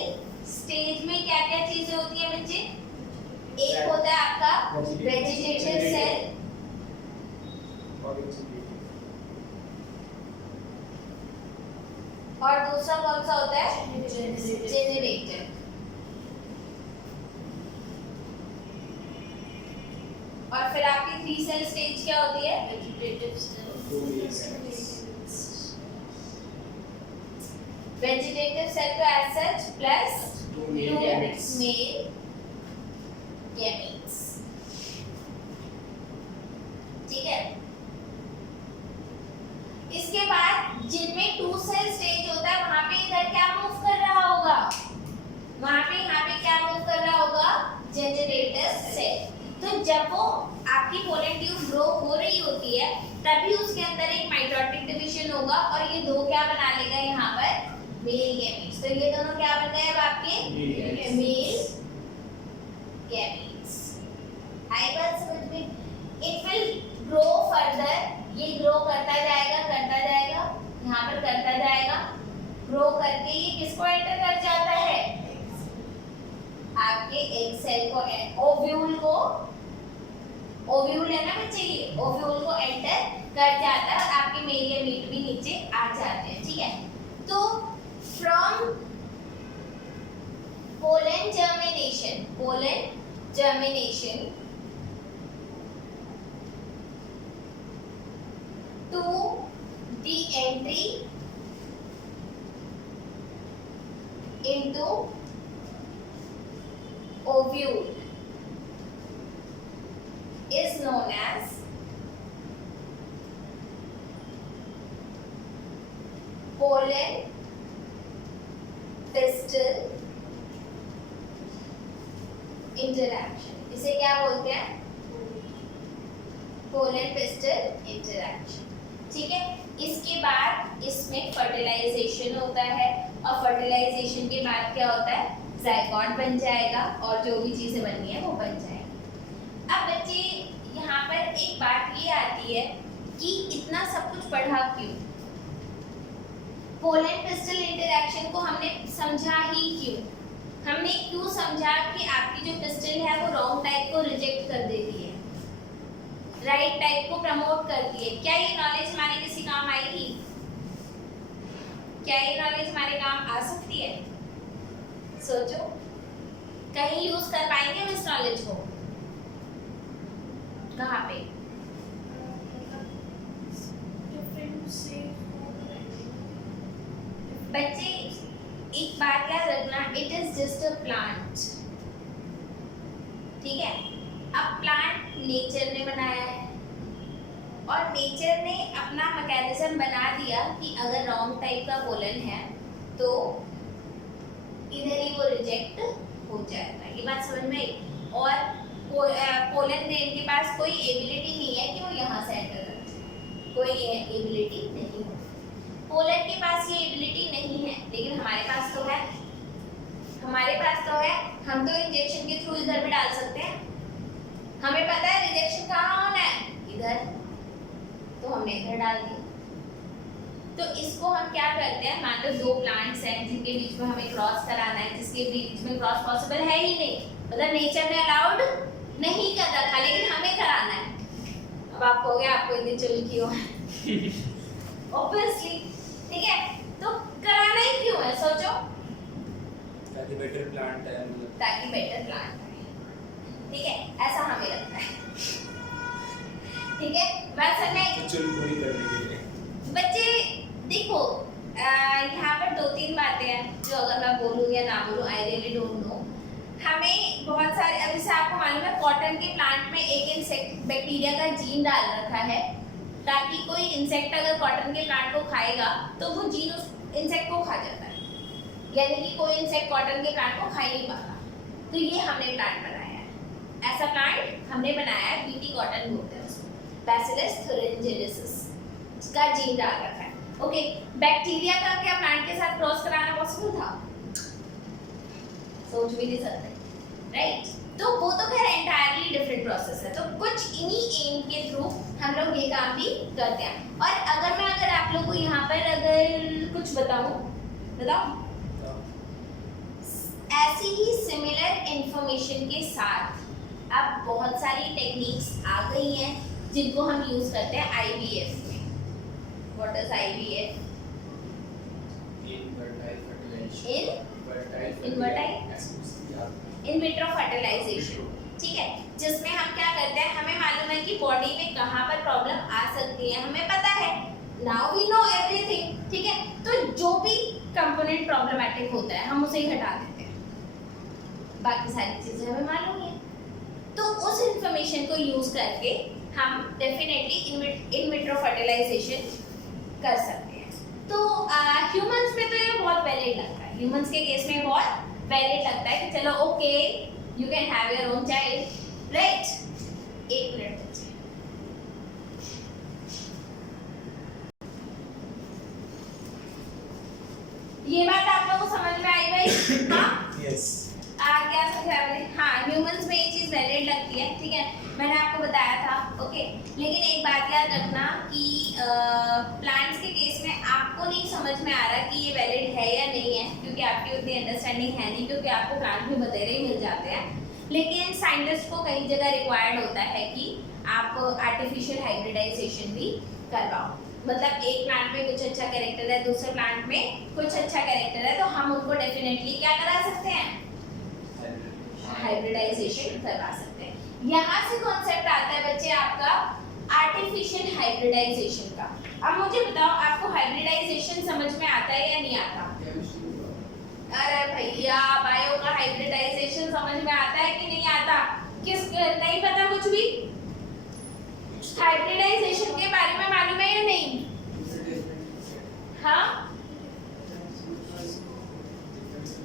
स्टेज में क्या क्या चीजें होती है बच्चे? एक होता है आपका वेजिटेटिव सेल, और दूसरा कौन सा होता है, जेनरेटिव। और फिर आपकी 3 सेल स्टेज क्या होती है, वेजिटेटिव सेल तो as such plus 2 male gametes, ठीक है। इसके बाद जिनमें 2 सेल स्टेज होता है, वहां पे इधर क्या मूव कर रहा होगा, वहां पे यहाँ पे क्या मूव कर रहा होगा, जेनरेटिव सेल। तो जब वो आपकी पोलन ट्यूब ग्रो हो रही होती है, तभी उसके अंदर एक माइटोटिक डिवीजन होगा, और ये दो क्या बना लेगा यहाँ पर, मेल गैमीट्स। तो ये दोनों क्या बन गए अब आपके, मेल गैमीट्स। आई बात समझ में? इट विल ग्रो फर्दर, ये ग्रो करता जाएगा, यहाँ पर करता जाएगा, ग्रो करके ये किसको एंटर कर जाता है, आपके एग सेल को, ओव्यूल को ओव्यूल है ना बच्चे, ये ओव्यूल को एंटर कर जाता है और आपके मेल या मीट भी नीचे आ जाते हैं, ठीक है। तो from pollen germination to the entry into ovule is known as pollen pistil interaction। इसे क्या बोलते हैं? पोलन पिस्टल इंटरैक्शन, ठीक है। इसके बाद इसमें फर्टिलाइजेशन होता है और फर्टिलाइजेशन के बाद क्या होता है? जायगोट बन जाएगा और जो भी चीजें बननी है वो बन जाएगी। अब बच्चे यहाँ पर एक बात ये आती है कि इतना सब कुछ पढ़ा क्यों? पोलन पिस्टल इंटरैक्शन को हमने समझा ही क्यों? हमने क्यों समझा कि आपकी जो पिस्टल है वो रॉन्ग टाइप को रिजेक्ट कर देती है, राइट टाइप को प्रमोट करती है। क्या ये नॉलेज हमारे किसी काम आएगी? क्या ये नॉलेज हमारे काम आ सकती है? सोचो, कहीं यूज कर पाएंगे हम इस नॉलेज को? कहाँ पे? बच्चे एक बात याद रखना, it is just a plant, ठीक है। अब प्लांट नेचर ने बनाया है और नेचर ने अपना मैकेनिज्म बना दिया कि अगर रॉन्ग टाइप का पोलन है तो इधर ही वो रिजेक्ट हो जाएगा। ये बात समझ में आई? और पोलन ग्रेन के पास कोई एबिलिटी नहीं है कि वो यहाँ से एंटर कर जाए, कोई एबिलिटी नहीं है। पोलन के पास ये एबिलिटी नहीं है, लेकिन हमारे पास तो है। हमारे पास तो है, हम तो इंजेक्शन के थ्रू इधर भी डाल सकते हैं। हमें पता है रिजेक्शन कहाँ होना है, इधर, तो हमने इधर डाल दिया। तो इसको हम क्या करते हैं, मान लो दो प्लांट्स हैं जिनके बीच में हमें क्रॉस कराना है, जिसके बीच में क्रॉस पॉसिबल है ही नहीं, मतलब नेचर ने अलाउड नहीं कर रखा, लेकिन हमें कराना है। अब आप कहोगे आपको इतनी चुल क्यों है? ऑब्वियसली, ठीक है। तो कराना ही क्यों है, सोचो? ताकि बेटर प्लांट है, मतलब ताकि बेटर प्लांट है, ठीक है, ऐसा हमें लगता है, ठीक है। बात समझ में? चुल पूरी करने के लिए बच्चे देखो, यहाँ पर दो तीन बातें हैं जो अगर मैं बोलूँ या ना बोलूँ, आई रियली डोंट नो। हमें बहुत सारे, अभी से आपको मालूम है कॉटन के प्लांट में एक इंसेक्ट बैक्टीरिया का जीन डाल रखा है, ताकि कोई इंसेक्ट अगर कॉटन के प्लांट को खाएगा तो वो जीन उस इंसेक्ट को खा जाता है, यानी कि कोई इंसेक्ट कॉटन के प्लांट को खा ही नहीं पाता। तो ये हमने प्लांट बनाया है, ऐसा प्लांट हमने बनाया है, बीटी कॉटन बोलते हैं उसको, बैसिलस thuringiensis का जीन डाल रखा है। ओके, बैक्टीरिया का क्या प्लांट के साथ क्रॉस कराना पॉसिबल था? सोच भी नहीं सकते, राइट? तो वो तो खैर एंटायरली डिफरेंट प्रोसेस है। तो कुछ इन्हीं एम के थ्रू हम लोग ये काम भी करते हैं। और अगर आप लोग को यहाँ पर अगर कुछ बताऊं, ऐसी ही सिमिलर इंफॉर्मेशन के साथ अब बहुत सारी टेक्निक्स आ गई हैं जिनको हम यूज करते हैं आईवीएफ में। What is IVF? In vitro fertilisation, ठीक है, जिसमें हम क्या करते हैं, हमें मालूम है कि बॉडी में कहाँ पर प्रॉब्लम आ सकती है, हमें पता है, नाउ वी नो एवरीथिंग, ठीक है। तो जो भी कंपोनेंट प्रॉब्लमेटिक होता है हम उसे ही हटा देते हैं, बाकी सारी चीजें हमें मालूम है। तो उस इंफॉर्मेशन को यूज करके हम डेफिनेटली इन विट्रो फर्टिलाइजेशन कर सकते हैं। तो ह्यूमंस में तो ये बहुत वैलिड लगता है, ह्यूमंस के केस में बहुत वैलिड लगता है कि चलो okay, you can have your own child, right? एक मिनट बच्चे, ये बात आप लोगों को समझ में आई भाई? हाँ, यस। क्या समझा मैंने? हाँ, ह्यूमंस में ये चीज वैलिड लगती है, ठीक है, मैंने आपको बताया था, ओके। लेकिन एक बात याद रखना कि प्लांट्स के केस में आपको नहीं समझ में आ रहा कि ये वैलिड है या नहीं है, क्योंकि आपकी उतनी अंडरस्टैंडिंग है नहीं, क्योंकि आपको प्लांट भी बतेरे ही मिल जाते हैं। लेकिन साइंटिस्ट को कई जगह रिक्वायर्ड होता है कि आप आर्टिफिशियल हाइब्रिडाइजेशन भी करवाओ। मतलब एक प्लांट में कुछ अच्छा कैरेक्टर है, दूसरे प्लांट में कुछ अच्छा कैरेक्टर है, तो हम उनको डेफिनेटली क्या करा सकते हैं, हाइब्रिडाइजेशन करवा सकते हैं। यहाँ से कॉन्सेप्ट आता है बच्चे आपका आर्टिफिशियल हाइब्रिडाइजेशन का। अब मुझे बताओ आपको हाइब्रिडाइजेशन समझ में आता है या नहीं आता? अरे भैया बायो का हाइब्रिडाइजेशन समझ में आता है कि नहीं आता? किस नहीं पता कुछ भी? हाइब्रिडाइजेशन के बारे में मालूम है या नहीं? हाँ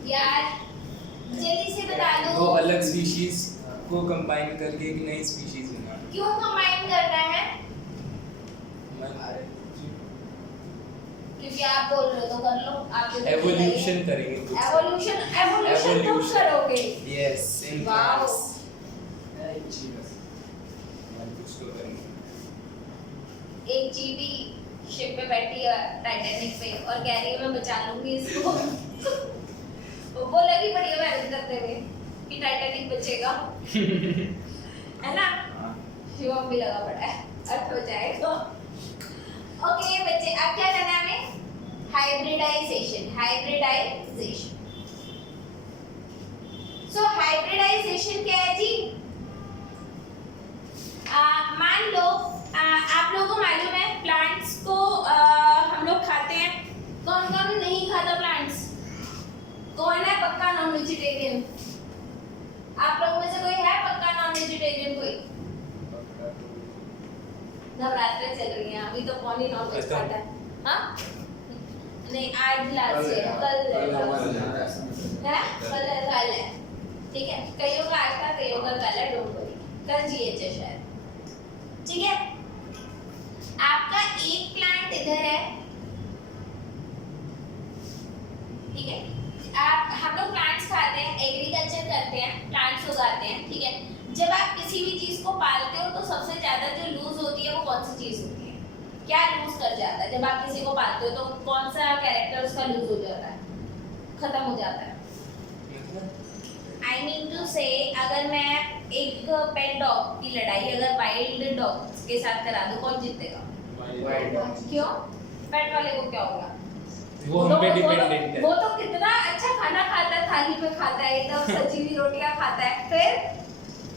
यार जल्दी से बता दो। दो अलग स्पीशीज को कंबाइन करके एक नई स्पीशीज बनाना। क्यों कंबाइन करना है? क्योंकि आप बोल रहे हो तो कर लो। आप एवोल्यूशन करेंगे कुछ। एवोल्यूशन तुम करोगे? यस इन वाओ कुछ तो करेंगे। एक चींटी शिप पे बैठी है टाइटैनिक पे और कह रही है मैं बचा लूंगी इसको। वो लगी बढ़िया मेहनत करते हुए कि टाइटैनिक बचेगा। है ना? शिवम भी लगा पड़ा है, अर्थ हो जाएगा। ओके बच्चे अब क्या करना है हमें? हाइब्रिडाइजेशन। सो हाइब्रिडाइजेशन क्या है जी? मान लो आप लोगों को मालूम है प्लांट्स को हम लोग खाते हैं। कौन कौन नहीं खाता प्लांट्स? कौन है पक्का नॉन वेजिटेरियन? आप लोगों में से कोई है पक्का नॉन वेजिटेरियन? कोई? नवरात्रे चल रही हैं अभी तो कौन ही नॉन वेज खाता है? हाँ नहीं आज लास्ट है, कल है, कल है, ठीक है। कईयों का आज था, कईयों का कल है, डोंट वरी। कल जीएच है शायद, ठीक है। आपका एक प्लांट इधर है, ठीक है। आप हम लोग प्लांट्स खाते हैं, एग्रीकल्चर करते हैं, प्लांट्स उगाते हैं, ठीक है। जब आप किसी भी चीज को पालते हो तो सबसे ज्यादा जो लूज होती है वो कौन सी चीज होती है? क्या लूज कर जाता है? जब आप किसी को पालते हो तो कौन सा कैरेक्टर उसका लूज हो जाता है, खत्म हो जाता है? आई मीन टू से अगर मैं एक पेट डॉग की लड़ाई अगर वाइल्ड डॉग के साथ करा दूं, कौन जीतेगा? क्यों? पेट वाले को क्या होगा? वो हम पे डिपेंडेंट है। वो तो कितना अच्छा खाना खाता है, थाली पे खाता है, एकदम सजी हुई रोटियां खाता है, फिर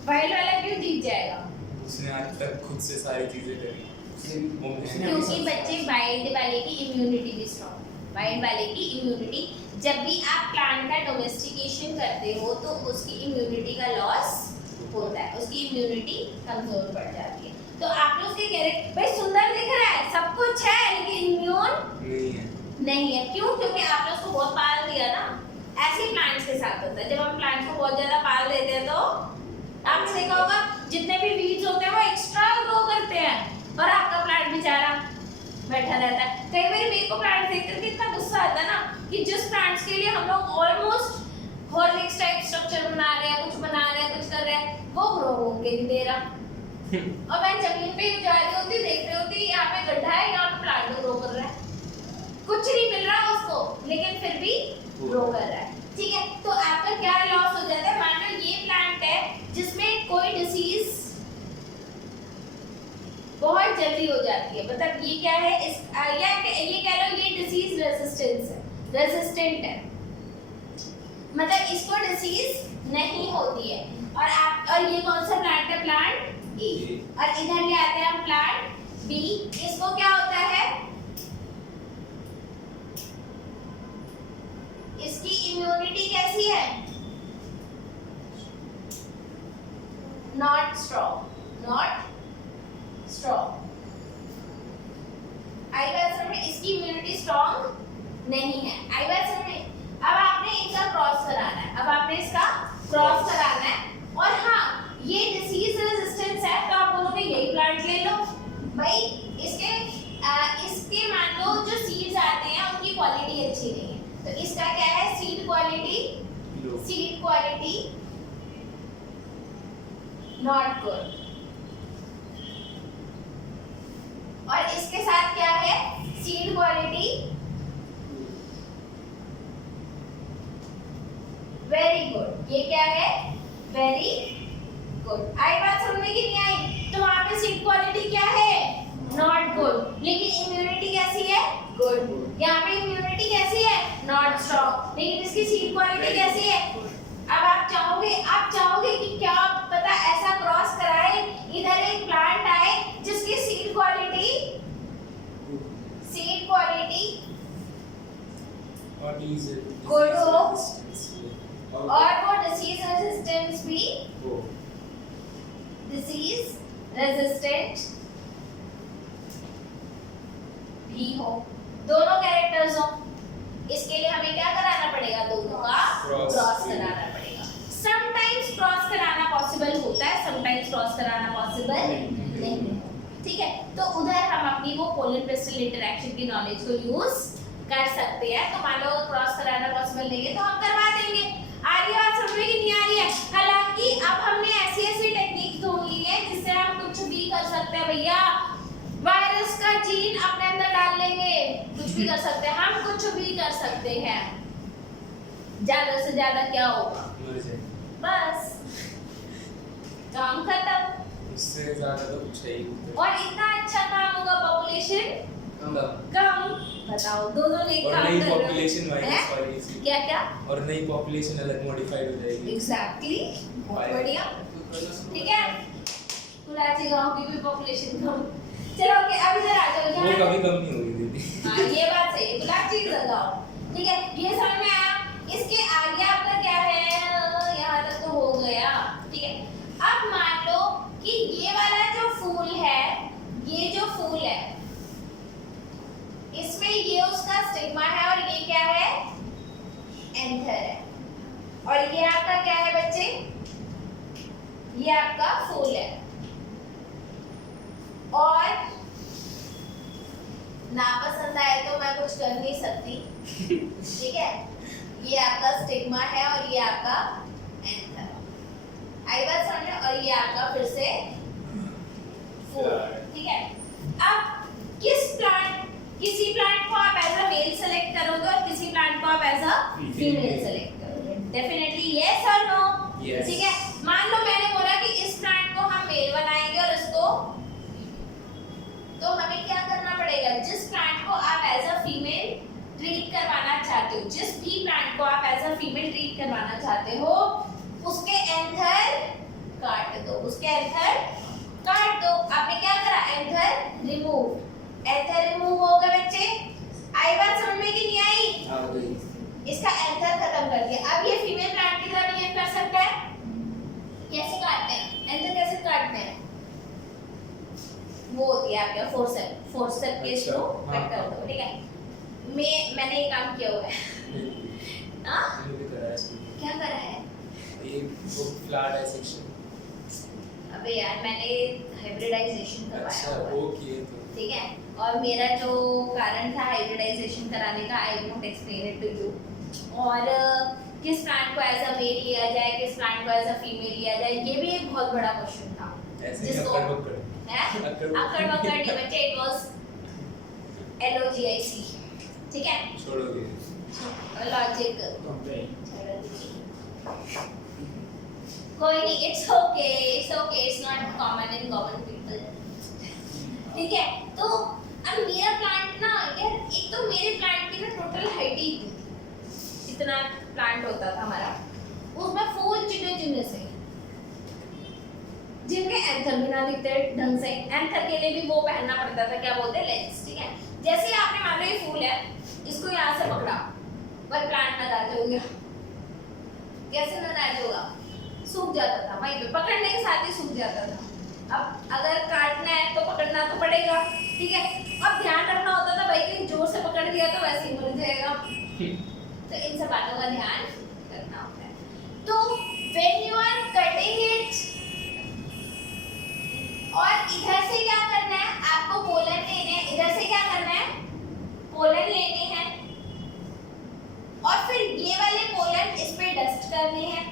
वाइल्ड वाला क्यों जीत जाएगा? उसने आज तक खुद से सारी चीजें करी। क्योंकि बच्चे वाइल्ड वाले की इम्यूनिटी भी स्ट्रॉन्ग, वाइल्ड वाले की इम्यूनिटी, जब भी आप प्लांट का डोमेस्टिकेशन करते हो तो उसकी इम्यूनिटी का लॉस होता है, उसकी इम्यूनिटी कमजोर पड़ जाती है। तो आप लोग के कैरेक्टर भाई सुंदर दिख रहा है, सब कुछ है, लेकिन इम्यून नहीं है। क्यों? क्योंकि आप लोग उसको बहुत पाल दिया ना। ऐसे प्लांट्स के साथ होता है, जब हम प्लांट्स को बहुत ज्यादा पाल देते हैं तो आपने देखा होगा जितने भी वीड्स होते हैं वो एक्स्ट्रा ग्रो करते हैं और आपका प्लांट बेचारा बैठा रहता है। कई बार मेरे को प्लांट देख करके इतना गुस्सा आता है ना कि जिस प्लांट्स के लिए हम लोग ऑलमोस्ट हॉर्लिक्स टाइप स्ट्रक्चर बना रहे हैं, कुछ बना रहे हैं, कुछ कर रहे हैं, वो ग्रो होके नहीं दे रहा। और मैं जमीन पे जा रही होती, देख रही होती यहाँ पे गड्ढा है, यहाँ पे प्लांट ग्रो कर रहा है, कुछ नहीं मिल रहा उसको, लेकिन फिर भी ग्रो कर रहा है, ठीक है। तो आपका क्या लॉस हो जाता है? मान लो ये प्लांट है जिसमें कोई डिसीज बहुत जल्दी हो जाती है, मतलब ये क्या है, इस ये कह लो ये डिसीज रेजिस्टेंट है, मतलब इसको डिसीज नहीं होती है। और ये कौन सा प्लांट है? Plant A. और इधर ले आते हैं हम प्लांट बी, इसको क्या होता है? इसकी इम्यूनिटी कैसी है? नॉट स्ट्रॉन्ग, आई बात समझ में? इसकी इम्यूनिटी स्ट्रॉन्ग नहीं है, आई बात समझ में? अब आपने इनका क्रॉस कराना है, और हाँ ये डिसीज रेजिस्टेंस है तो आप बोलोगे यही प्लांट ले लो भाई, इसके मान लो जो सीड्स आते हैं उनकी क्वालिटी अच्छी नहीं है, तो इसका क्या है? Seed quality not good. और इसके साथ क्या है? Seed quality very good. ये क्या है? Very good. आई बात समझ में कि नहीं आई? तो वहां पे सीड क्वालिटी क्या है? Not good. लेकिन इम्यूनिटी कैसी है? गुड। यहाँ पे इम्यूनिटी कैसी है? Not strong. लेकिन इसकी सीड क्वालिटी कैसी है? अब आप चाहोगे कि क्या पता ऐसा क्रॉस कराए, इधर एक प्लांट आए जिसकी सीड क्वालिटी गुड हो और वो डिसीज रेजिस्टेंट भी हो, दोनों कैरेक्टर्स हो। इसके लिए हमें क्या कराना पड़ेगा? दोनों का क्रॉस कराना पड़ेगा। समटाइम्स क्रॉस कराना पॉसिबल होता है, समटाइम्स क्रॉस कराना पॉसिबल नहीं। ठीक है, तो उधर हम अपनी वो पोलन पेस्टल इंटरेक्शन की नॉलेज को यूज कर सकते हैं। तो मान लो क्रॉस कराना पॉसिबल नहीं है तो हम करवा देंगे। आ रही है बात समझ में कि नहीं आ रही है? हालांकि अब हमने ऐसी टेक्निक ढूंढ ली है जिससे हम कुछ भी कर सकते हैं भैया। वायरस का जीन अपने अंदर डाल लेंगे, कुछ भी कर सकते हैं, हम कुछ भी कर सकते हैं। ज्यादा से ज्यादा क्या होगा? बस काम खत्म। इससे ज्यादा तो कुछ है ही। और इतना अच्छा काम होगा, पॉपुलेशन कम। बताओ, दोनों ने और काम नई कर पॉपुलेशन वायरस वाली सी। क्या क्या? और नई पॉपुलेशन अलग मॉडिफाइड हो जाएगी। एग्जैक्टली, बहुत बढ़िया। ठीक है, कुलाची गांव की भी पॉपुलेशन कम। चलो ओके, अब इधर आ जाओ। वो कभी कम नहीं होगी दीदी। हां, ये बात सही है, कुलाची गांव। ठीक है, ये समझ में आया। इसके आगे आपका क्या है? यहां तक तो हो गया। ठीक है, अब मान लो कि ये वाला जो फूल है, ये जो फूल है, इसमें ये उसका स्टिग्मा है और ये क्या है? एंथर है। और ये आपका क्या है बच्चे? ये आपका फूल है। और नापसंद आए तो मैं कुछ कर नहीं सकती। ठीक है, ये आपका स्टिग्मा है और ये आपका एंथर। आई बात समझ में? और ये आपका फिर से फूल। ठीक है, अब किसी प्लांट को आप एज अ मेल सेलेक्ट करोगे और किसी प्लांट को आप एज अ फीमेल सेलेक्ट करोगे। डेफिनेटली यस और नो? ठीक है, मान लो मैंने बोला कि इस प्लांट को हम मेल बनाएंगे और इसको, तो हमें क्या करना पड़ेगा? जिस प्लांट को आप एज अ फीमेल ट्रीट करवाना चाहते हो, जिस भी प्लांट को आप एज अ फीमेल ट्रीट करवाना चाहते हो, उसके एंथर काट दो, उसके एंथर काट दो। आपने क्या करा? Anther remove. एंथर रिमूव हो गए बच्चे। आई बात समझ में कि नहीं आई? इसका एंथर खत्म कर दिया। अब ये फीमेल प्लांट की तरह बिहेव कर सकता है। कैसे काटते हैं? एंथर कैसे काटते हैं? वो होती है आपका फोर्सेप के थ्रू कट कर दो। ठीक है, मैंने ये काम किया हुआ है। हां, क्या करा है? ये वो फ्लैट डाइसेक्शन। अबे यार, मैंने हाइब्रिडाइजेशन करवाया हुआ है। वो किए तो ठीक है, और मेरा जो कारण था हाइब्रिडाइजेशन कराने का, I won't explain it to you. और किस प्लांट को एज अ मेल लिया जाए, किस प्लांट को एज अ फीमेल लिया जाए, ये भी एक बहुत बड़ा क्वेश्चन था। जिसको अक्कड़ बक्कड़ नहीं बच्चे, इट वाज LOGIC। ठीक है, छोड़ोगे लॉजिक। कोई नहीं, it's okay, it's not common in common people. ठीक है, तो अब मेरा प्लांट ना यार, एक तो मेरे प्लांट की ना टोटल हाइट ही इतना प्लांट होता था हमारा, उसमें फूल चिन्ह से, जिनके एंथर भी ना दिखते ढंग से। एंथर के लिए भी वो पहनना पड़ता था, क्या बोलते हैं, लेंस। ठीक है, जैसे ही आपने मान लो ये फूल है, इसको यहाँ से पकड़ा, पर प्लांट नाराज हो गया। कैसे नाराज होगा? सूख जाता था, वहीं पे पकड़ने के साथ ही सूख जाता था। अब अगर काटना है तो पकड़ना तो पड़ेगा। ठीक है, अब ध्यान रखना होता था भाई कि जोर से पकड़ दिया तो वैसे ही मर जाएगा। तो इन सब बातों का ध्यान रखना होता है। तो when you are cutting it, और इधर से क्या करना है? आपको पोलन लेने हैं। इधर से क्या करना है? पोलन लेने हैं, और फिर ये वाले पोलन इस पे डस्ट करने हैं,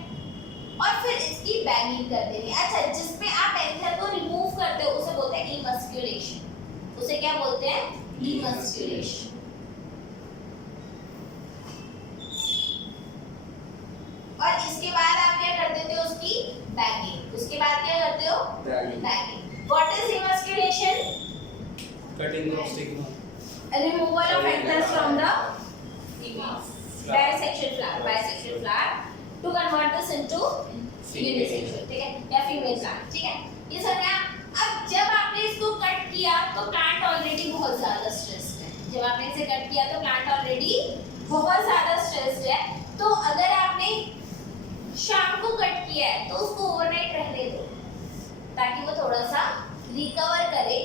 और फिर इसकी बैगिंग कर देनी है। अच्छा, जिसमें आप एंथर को रिमूव करते हो उसे बोलते हैं इमस्क्यूलेशन। उसे क्या बोलते हैं? इमस्क्यूलेशन। और इसके बाद आप क्या कर देते हो? उसकी बैगिंग। उसके बाद क्या करते हो? Bagging. Cutting of stigma. Removal of anthers from the bisexual flower to convert this into unisexual, ठीक है, या फीमेल प्लांट, ठीक है, ये समझा। अब जब आपने इसको कट किया तो प्लांट ऑलरेडी बहुत ज्यादा स्ट्रेस्ड है, जब आपने इसे कट किया तो प्लांट ऑलरेडी बहुत ज्यादा स्ट्रेस्ड है, तो अगर आपने शाम को कट किया है तो उसको ओवरनाइट रहने दो ताकि वो थोड़ा सा रिकवर करे,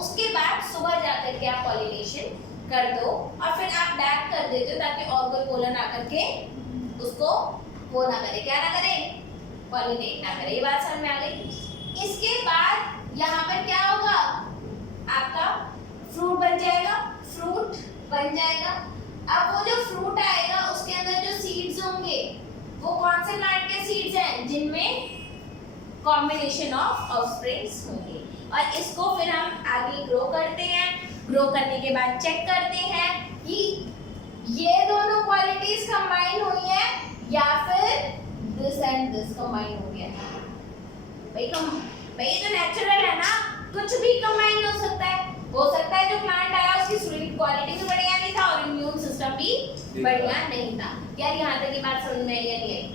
उसके बाद सुबह जाकर के आप पॉलिनेशन कर दो और फिर आप बैक कर देते हो ताकि और कोई पोलन आकर के उसको वो ना करे, क्या ना करे, पॉलिनेट ना करे। ये बात समझ में आ गई। इसके बाद यहाँ पर क्या होगा, आपका फ्रूट बन जाएगा, फ्रूट बन जाएगा। अब वो जो फ्रूट आएगा उसके अंदर जो सीड्स होंगे वो कौन से प्लांट के सीड्स हैं, जिनमें कॉम्बिनेशन ऑफ ऑफस्प्रिंग्स होंगे, और इसको फिर हम आगे ग्रो करते हैं। ग्रो करने के बाद चेक करते हैं कि ये दोनों क्वालिटीज कंबाइन हुई है या फिर दिस एंड दिस कंबाइन हो गया। भाई ये तो नेचुरल है ना, कुछ भी कंबाइन हो सकता है। हो सकता है जो प्लांट आया उसकी स्वीट क्वालिटी भी बढ़िया नहीं था और इम्यून सिस्टम भी बढ़िया नहीं था। यार यहाँ तक की बात समझ में आई या नहीं आई?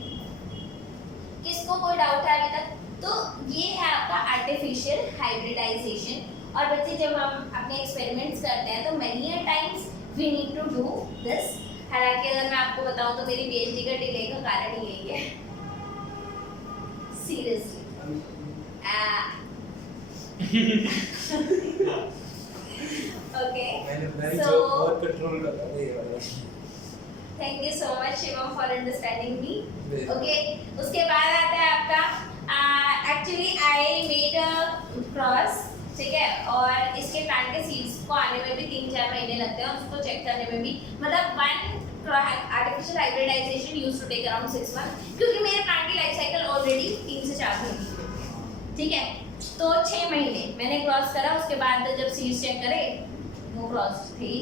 किसको कोई डाउट है अभी तक? तो ये है आपका आर्टिफिशियल हाइब्रिडाइजेशन। और बच्चे जब हम अपने एक्सपेरिमेंट्स करते हैं तो many times we need to do this. हालांकि अगर मैं आपको बताऊं तो मेरी पीएचडी का डिले का कारण ही यही है, सीरियसली। ओके, सो बहुत कंट्रोल कर रहा है ये वाला। Thank you so much Shivam for understanding me. Okay, उसके बाद आता है आपका actually I made a cross, ठीक है, और इसके प्लांट के सीड्स को आने में भी 3-4 महीने लगते हैं और उसको चेक करने में भी, मतलब one artificial hybridisation used to take around 6 months, क्योंकि मेरे प्लांट की लाइफ साइकिल ऑलरेडी 3 से 4 महीने, ठीक है। तो 6 महीने मैंने क्रॉस करा, उसके बाद जब सीड्स चेक करे वो क्रॉस थी,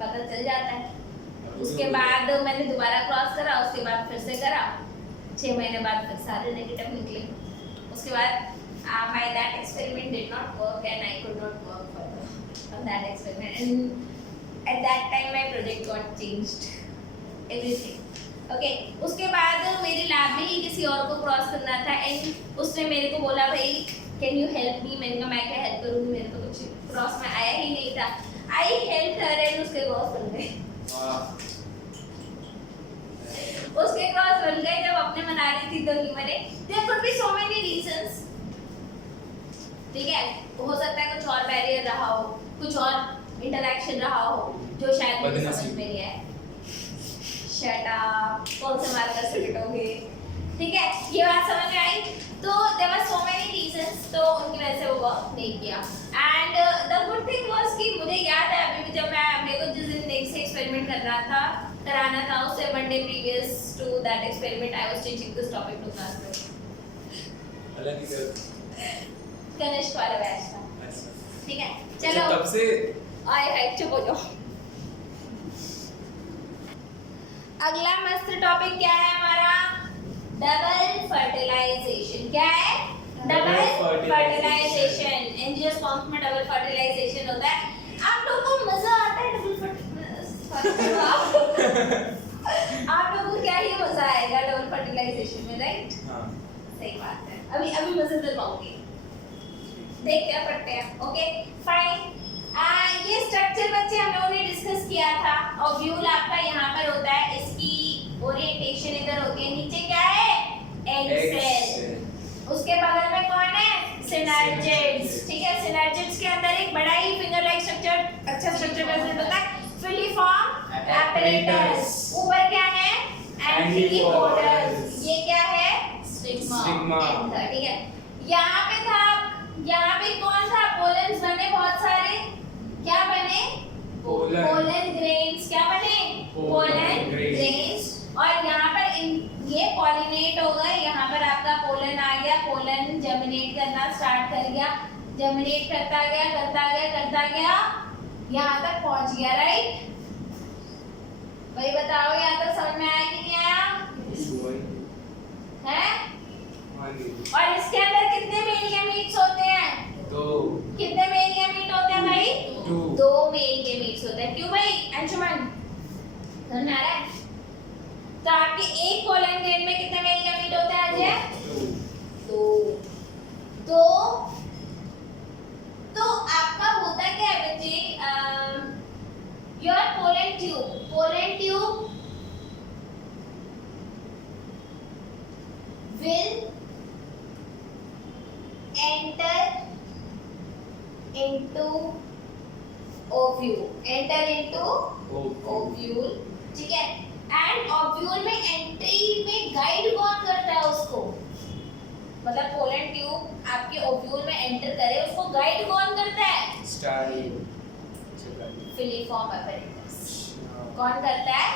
पता चल जाता है। उसके बाद मैंने दोबारा क्रॉस करा, उसके बाद फिर से करा, 6 महीने बाद फिर सारे नेगेटिव निकले। उसके बाद my that experiment did not work and I could not work further on that experiment, and at that time my project got changed, everything. Okay, उसके बाद मेरी लैब में ही किसी और को क्रॉस करना था एंड उसने मेरे को बोला भाई कैन यू हेल्प मी। मैंने कहा मैं क्या हेल्प करूँगी, मेरे तो कुछ क्रॉस में आया ही नहीं था। आई हेल्प हर एंड उसके क्रॉस बन गए। उसके क्रॉस बन गए जब अपने मना रही थी तो नहीं बने। There could be so many reasons, ठीक है, हो सकता है कुछ और बैरियर रहा हो, कुछ और इंटरैक्शन रहा हो जो शायद मुझे समझ में नहीं आया। शट अप, कौन से मार्क कर सकते, ठीक है, ये बात समझ में आई। तो there were so many reasons, तो उनकी वजह से वो वर्क नहीं किया। And the good thing was कि मुझे याद है अभी भी, जब मैं अपने को जिस दिन नेक्स्ट एक्सपेरिमेंट कराना था उससे 1 day previous to that experiment I was teaching this topic to class में। अलग ही कनिष्क वाला बैच था, ठीक है। चलो तब से आए चुप हो जाओ। अगला मस्त टॉपिक क्या है हमारा? Double fertilisation. क्या है? Double fertilisation. एंजियोस्पर्म्स में डबल फर्टिलाइजेशन होता है। आप लोगों को मजा आता है डबल फर्टिलाइजेशन? आप लोगों को क्या ही मजा आएगा डबल फर्टिलाइजेशन में, राइट? हाँ, सही बात है। अभी मजा दिलवाऊंगी, देखते हैं, पढ़ते हैं। Okay fine. ये स्ट्रक्चर बच्चे हम लोगों ने डिस्कस किया था। ओव्यूल आपका यहाँ पर होता है, इसकी ओरिएंटेशन इधर होती है। नीचे क्या है? Egg cell. उसके बगल में कौन है? सिनर्जिड्स, ठीक है। सिनर्जिड्स के अंदर एक बड़ा ही फिंगर लाइक स्ट्रक्चर, अच्छा स्ट्रक्चर प्रेजेंट होता है, फिलीफॉर्म एपैरेटस। ऊपर क्या है? एंटीपोडस। ये क्या है? स्टिग्मा, ठीक है। यहाँ पे था, यहाँ पे कौन था? पोलन्स बने बहुत सारे। क्या बने? Pollen grains. क्या बने? Pollen grains. और यहाँ पर ये पॉलिनेट हो गए। यहाँ पर आपका पोलन आ गया, पोलन जर्मिनेट करना स्टार्ट कर गया, जर्मिनेट करता गया, यहाँ तक पहुँच गया, राइट? भाई बताओ यहाँ तक समझ में आया कि नहीं आया? है? और इसके अंदर कितने मेल गैमीट्स होते हैं? 2। कितने मेल गैमीट होते हैं भाई? समझ में आ रहा है? तो आपके एक पोलन ग्रेन में कितने मेल गैमीट होते हैं अजय? दो। तो आपका होता क्या है बच्चे? Your pollen tube will enter into ovule, ठीक है? एंड ओव्यूल में एंट्री में गाइड कौन करता है उसको? मतलब पोलन ट्यूब आपके ओव्यूल में एंटर करे उसको गाइड कौन करता है? Filiform apparatus। कौन करता है?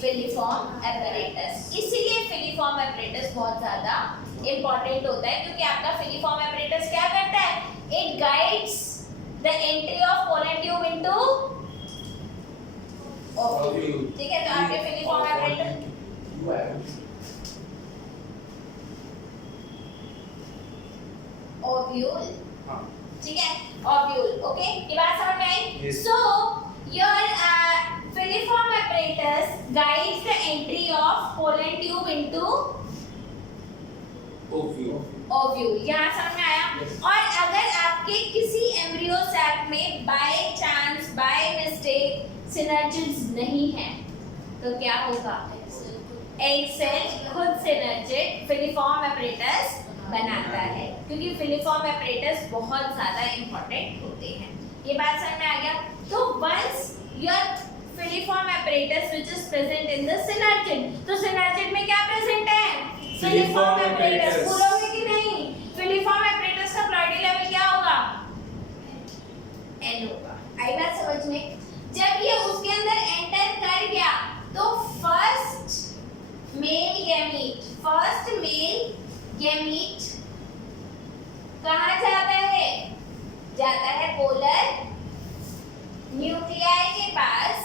Filiform apparatus। इसीलिए फिलीफॉर्म apparatus बहुत ज्यादा इंपॉर्टेंट होता है क्योंकि आपका फिलीफॉर्म apparatus क्या करता है? It guides the entry of pollen tube into ovule। ठीक है? तो आपके फिलीफॉर्म apparatus ओव्यूल, ठीक है? Ovule, okay? ये बात समझ में आई? So your filiform apparatus guides the entry of pollen tube into ovule. यहाँ समझ में आया? और अगर आपके किसी एम्ब्रियो सैक में by chance by mistake synergids नहीं है तो क्या होगा? एग सेल खुद सिनर्जिड फिलीफॉर्म apparatus बनाता है क्योंकि फिलीफॉर्म apparatus बहुत ज्यादा इंपॉर्टेंट होते हैं। ये बात समझ में आ गया? तो once your filiform apparatus which is present in the synergid, तो synergid में क्या प्रेजेंट है? Filiform apparatus। बोलोगे कि नहीं? फिलीफॉर्म apparatus का प्रायोरिटी लेवल क्या होगा? N होगा। आई बात समझ में? जब ये उसके अंदर एंटर कर गया तो फर्स्ट मेल गैमीट कहाँ जाता है? जाता है पोलर न्यूक्लियाई के पास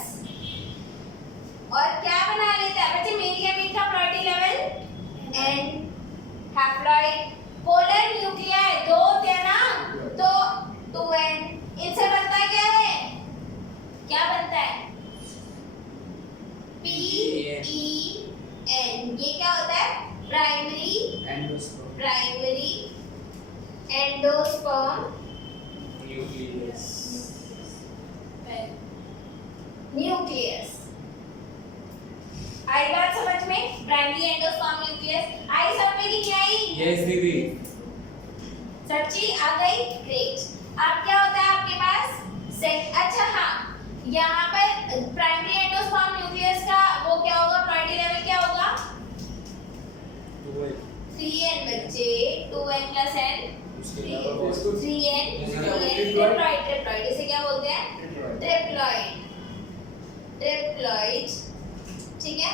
और क्या बना लेता है बच्चे? मेल गैमीट का priority level N। Haploid polar nuclei दो होते हैं ना, तो 2N। इनसे बनता क्या है? क्या बनता है? PEN। ये क्या होता है? Primary endosperm nucleus. आई बात समझ में? प्राइमरी एंडोस्पर्म न्यूक्लियस आई सब में कि नहीं आई? यस दीदी। सच्ची आ गई? ग्रेट। अब क्या होता है आपके पास? अच्छा हाँ, यहाँ पर प्राइमरी एंडोस्पर्म न्यूक्लियस का वो क्या होगा? प्रायोरिटी लेवल क्या होगा? 3N बच्चे, 2N plus N 3N triploid. इसे क्या बोलते हैं? ट्रिप्लॉइड, ठीक है?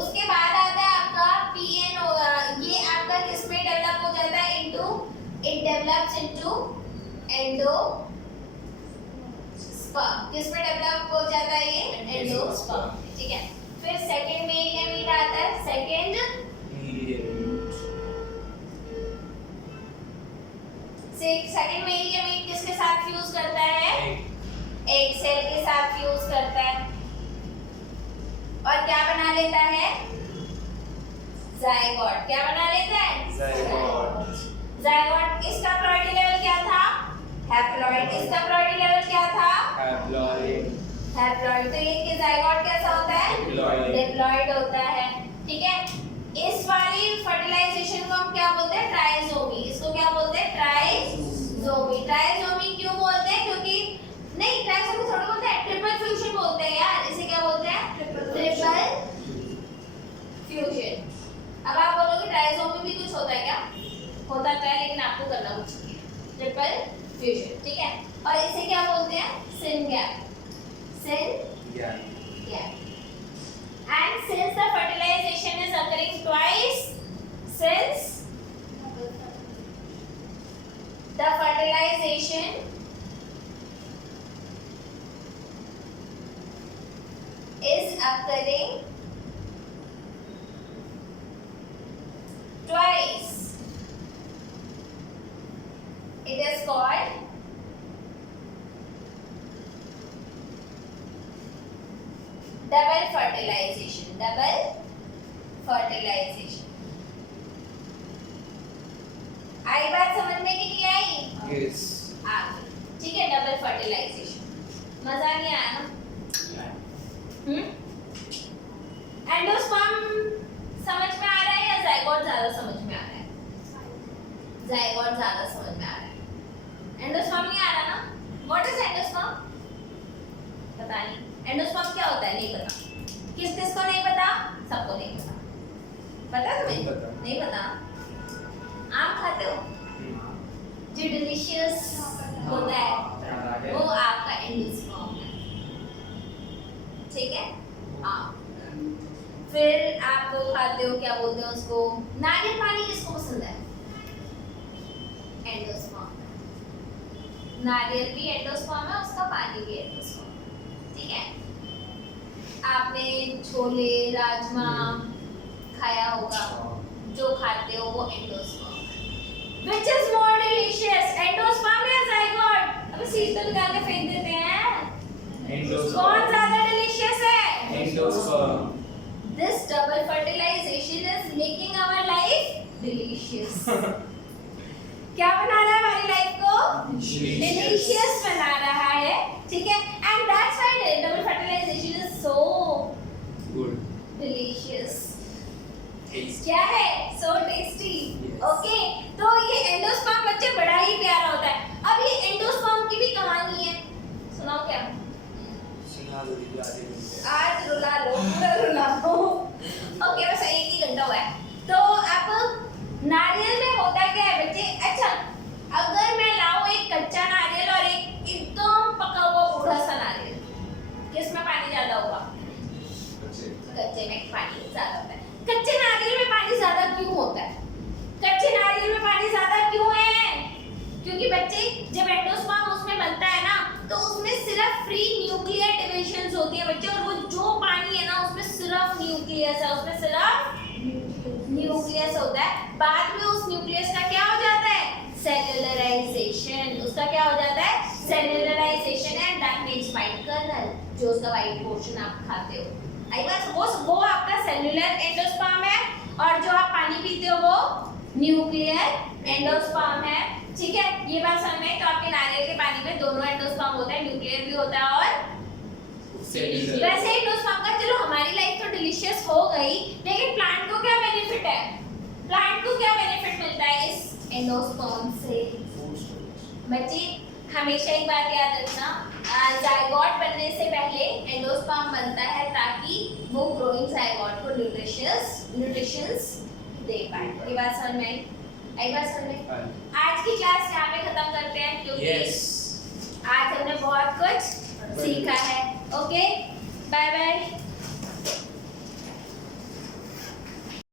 उसके बाद आता है आपका PN होगा। ये आपका किस में डेवलप हो जाता है? It develops into endosperm. किस में डेवलप हो जाता है ये? एंडोस्पर्म, ठीक है? फिर सेकंड मेल गैमीट आता है। सेकंड मेल गैमीट किसके साथ फ्यूज करता है? एग सेल के साथ फ्यूज करता है और क्या बना लेता है? जायगोट। क्या बना लेता है? जायगोट। इसका प्रायोरिटी लेवल क्या था? हैप्लॉइड। इसका प्रायोरिटी लेवल क्या था? हैप्लॉइड। तो ये जायगोट कैसा होता है? डिप्लॉइड होता है, ठीक है? इस वाली फर्टिलाइजेशन को हम क्या बोलते हैं? ट्राइजोमी। इसको क्या बोलते हैं? ट्राइजोमी क्यों बोलते हैं? क्योंकि नहीं, ट्राइजोमी थोड़ा बोलते हैं, ट्रिपल फ्यूजन बोलते हैं यार। इसे क्या बोलते हैं? Triple fusion. अब आप बोलोगे ट्राइजोमी भी कुछ होता है क्या? होता तो है लेकिन आपको करना कुछ नहीं है। ट्रिपल फ्यूजन, ठीक है? और इसे क्या बोलते हैं? सिनगैप। And since the fertilization is occurring twice, since the fertilization is occurring twice, it is called double fertilization, double fertilization. आई बात समझ में कि नहीं आई? यस। आगे ठीक है, डबल फर्टिलाइजेशन। मजा नहीं आया ना? एंडोस्पर्म समझ में आ रहा है या जाइगोट ज्यादा समझ में आ रहा है? जाइगोट ज्यादा समझ में आ रहा है। एंडोस्पर्म नहीं आ रहा ना? What is endosperm? पता नहीं। एंडोस्पर्म क्या होता है? नहीं पता। किस किस को नहीं पता? सबको नहीं पता। पता तुम्हें? नहीं पता। नहीं पता। आम खाते हो? जो डिलीशियस होता है वो आपका एंडोस्पर्म है, ठीक है? हाँ। फिर आप वो खाते हो, क्या बोलते हैं उसको, नारियल पानी किसको पसंद है? एंडोस्पर्म। नारियल भी एंडोस्पर्म है, उसका पानी भी एंडोस्पर्म है, ठीक है? आपने छोले राजमा खाया होगा, जो खाते हो वो एंडोस्पर्म है। Which is more delicious, endosperm या जाइगोट? अबे सीट तो निकाल के फेंक देते हैं। कौन ज्यादा डिलीशियस है? Endosperm. This double fertilization is making our life delicious. क्या बना रहा है हमारी लाइफ को? डिलीशियस बना रहा है, ठीक है? And that's why double fertilization is so good. delicious. Taste. क्या है? So tasty. Yes. ओके, तो ये एंडोस्पर्म बच्चे बड़ा ही प्यारा होता है। अब ये एंडोस्पर्म की भी कहानी है, सुनाओ क्या? सुना दो दीदी, आधे घंटे। आज रुला लो, पूरा रुला लो। ओके, बस 1 ही घंटा हुआ है। तो अब नारियल में होता क्या है बच्चे? अच्छा, अगर मैं लाऊं एक कच्चा नारियल और एक एकदम पका हुआ बूढ़ा सा नारियल, किसमें पानी ज्यादा होगा? कच्चे में पानी ज्यादा होता है। कच्चे नारियल में पानी ज्यादा क्यों होता है? कच्चे नारियल में पानी ज्यादा क्यों है? क्योंकि बच्चे जब एंडोस्पर्म उसमें बनता है ना, तो उसमें सिर्फ फ्री न्यूक्लियर डिविजन्स होती है बच्चे, और वो जो पानी है ना उसमें सिर्फ न्यूक्लियस है, उसमें सिर्फ न्यूक्लियस होता है। बाद में उस न्यूक्लियस का क्या हो जाता है? सेल्यूलराइजेशन। उसका क्या हो जाता है? Cellularization, and that means white kernel, जो उसका व्हाइट पोर्शन आप खाते हो। आई बात, वो आपका सेल्यूलर एंडोस्पर्म है, और जो आप पानी पीते हो वो न्यूक्लियर एंडोस्पर्म है, ठीक है? ये बात समझ में? तो आपके नारियल के पानी में दोनों एंडोस्पर्म होता है, न्यूक्लियर भी होता है और सेल्यूलर। वैसे एंडोस्पर्म का, चलो हमारी लाइफ तो डिलीशियस हो गई, लेकिन प्लांट को क्या बेनिफिट है? प्लांट को क्या बेनिफिट मिलता है इस एंडोस्पर्म से? बच्चे हमेशा एक बात याद रखना, जाइगोट बनने से पहले एंडोस्पर्म बनता है ताकि वो ग्रोइंग जाइगोट को न्यूट्रिशंस दे पाए। ये बात समझ में आई? आई बात समझ में? आज की क्लास यहाँ पे खत्म करते हैं, क्योंकि यस। आज हमने बहुत कुछ सीखा है। Okay, bye bye.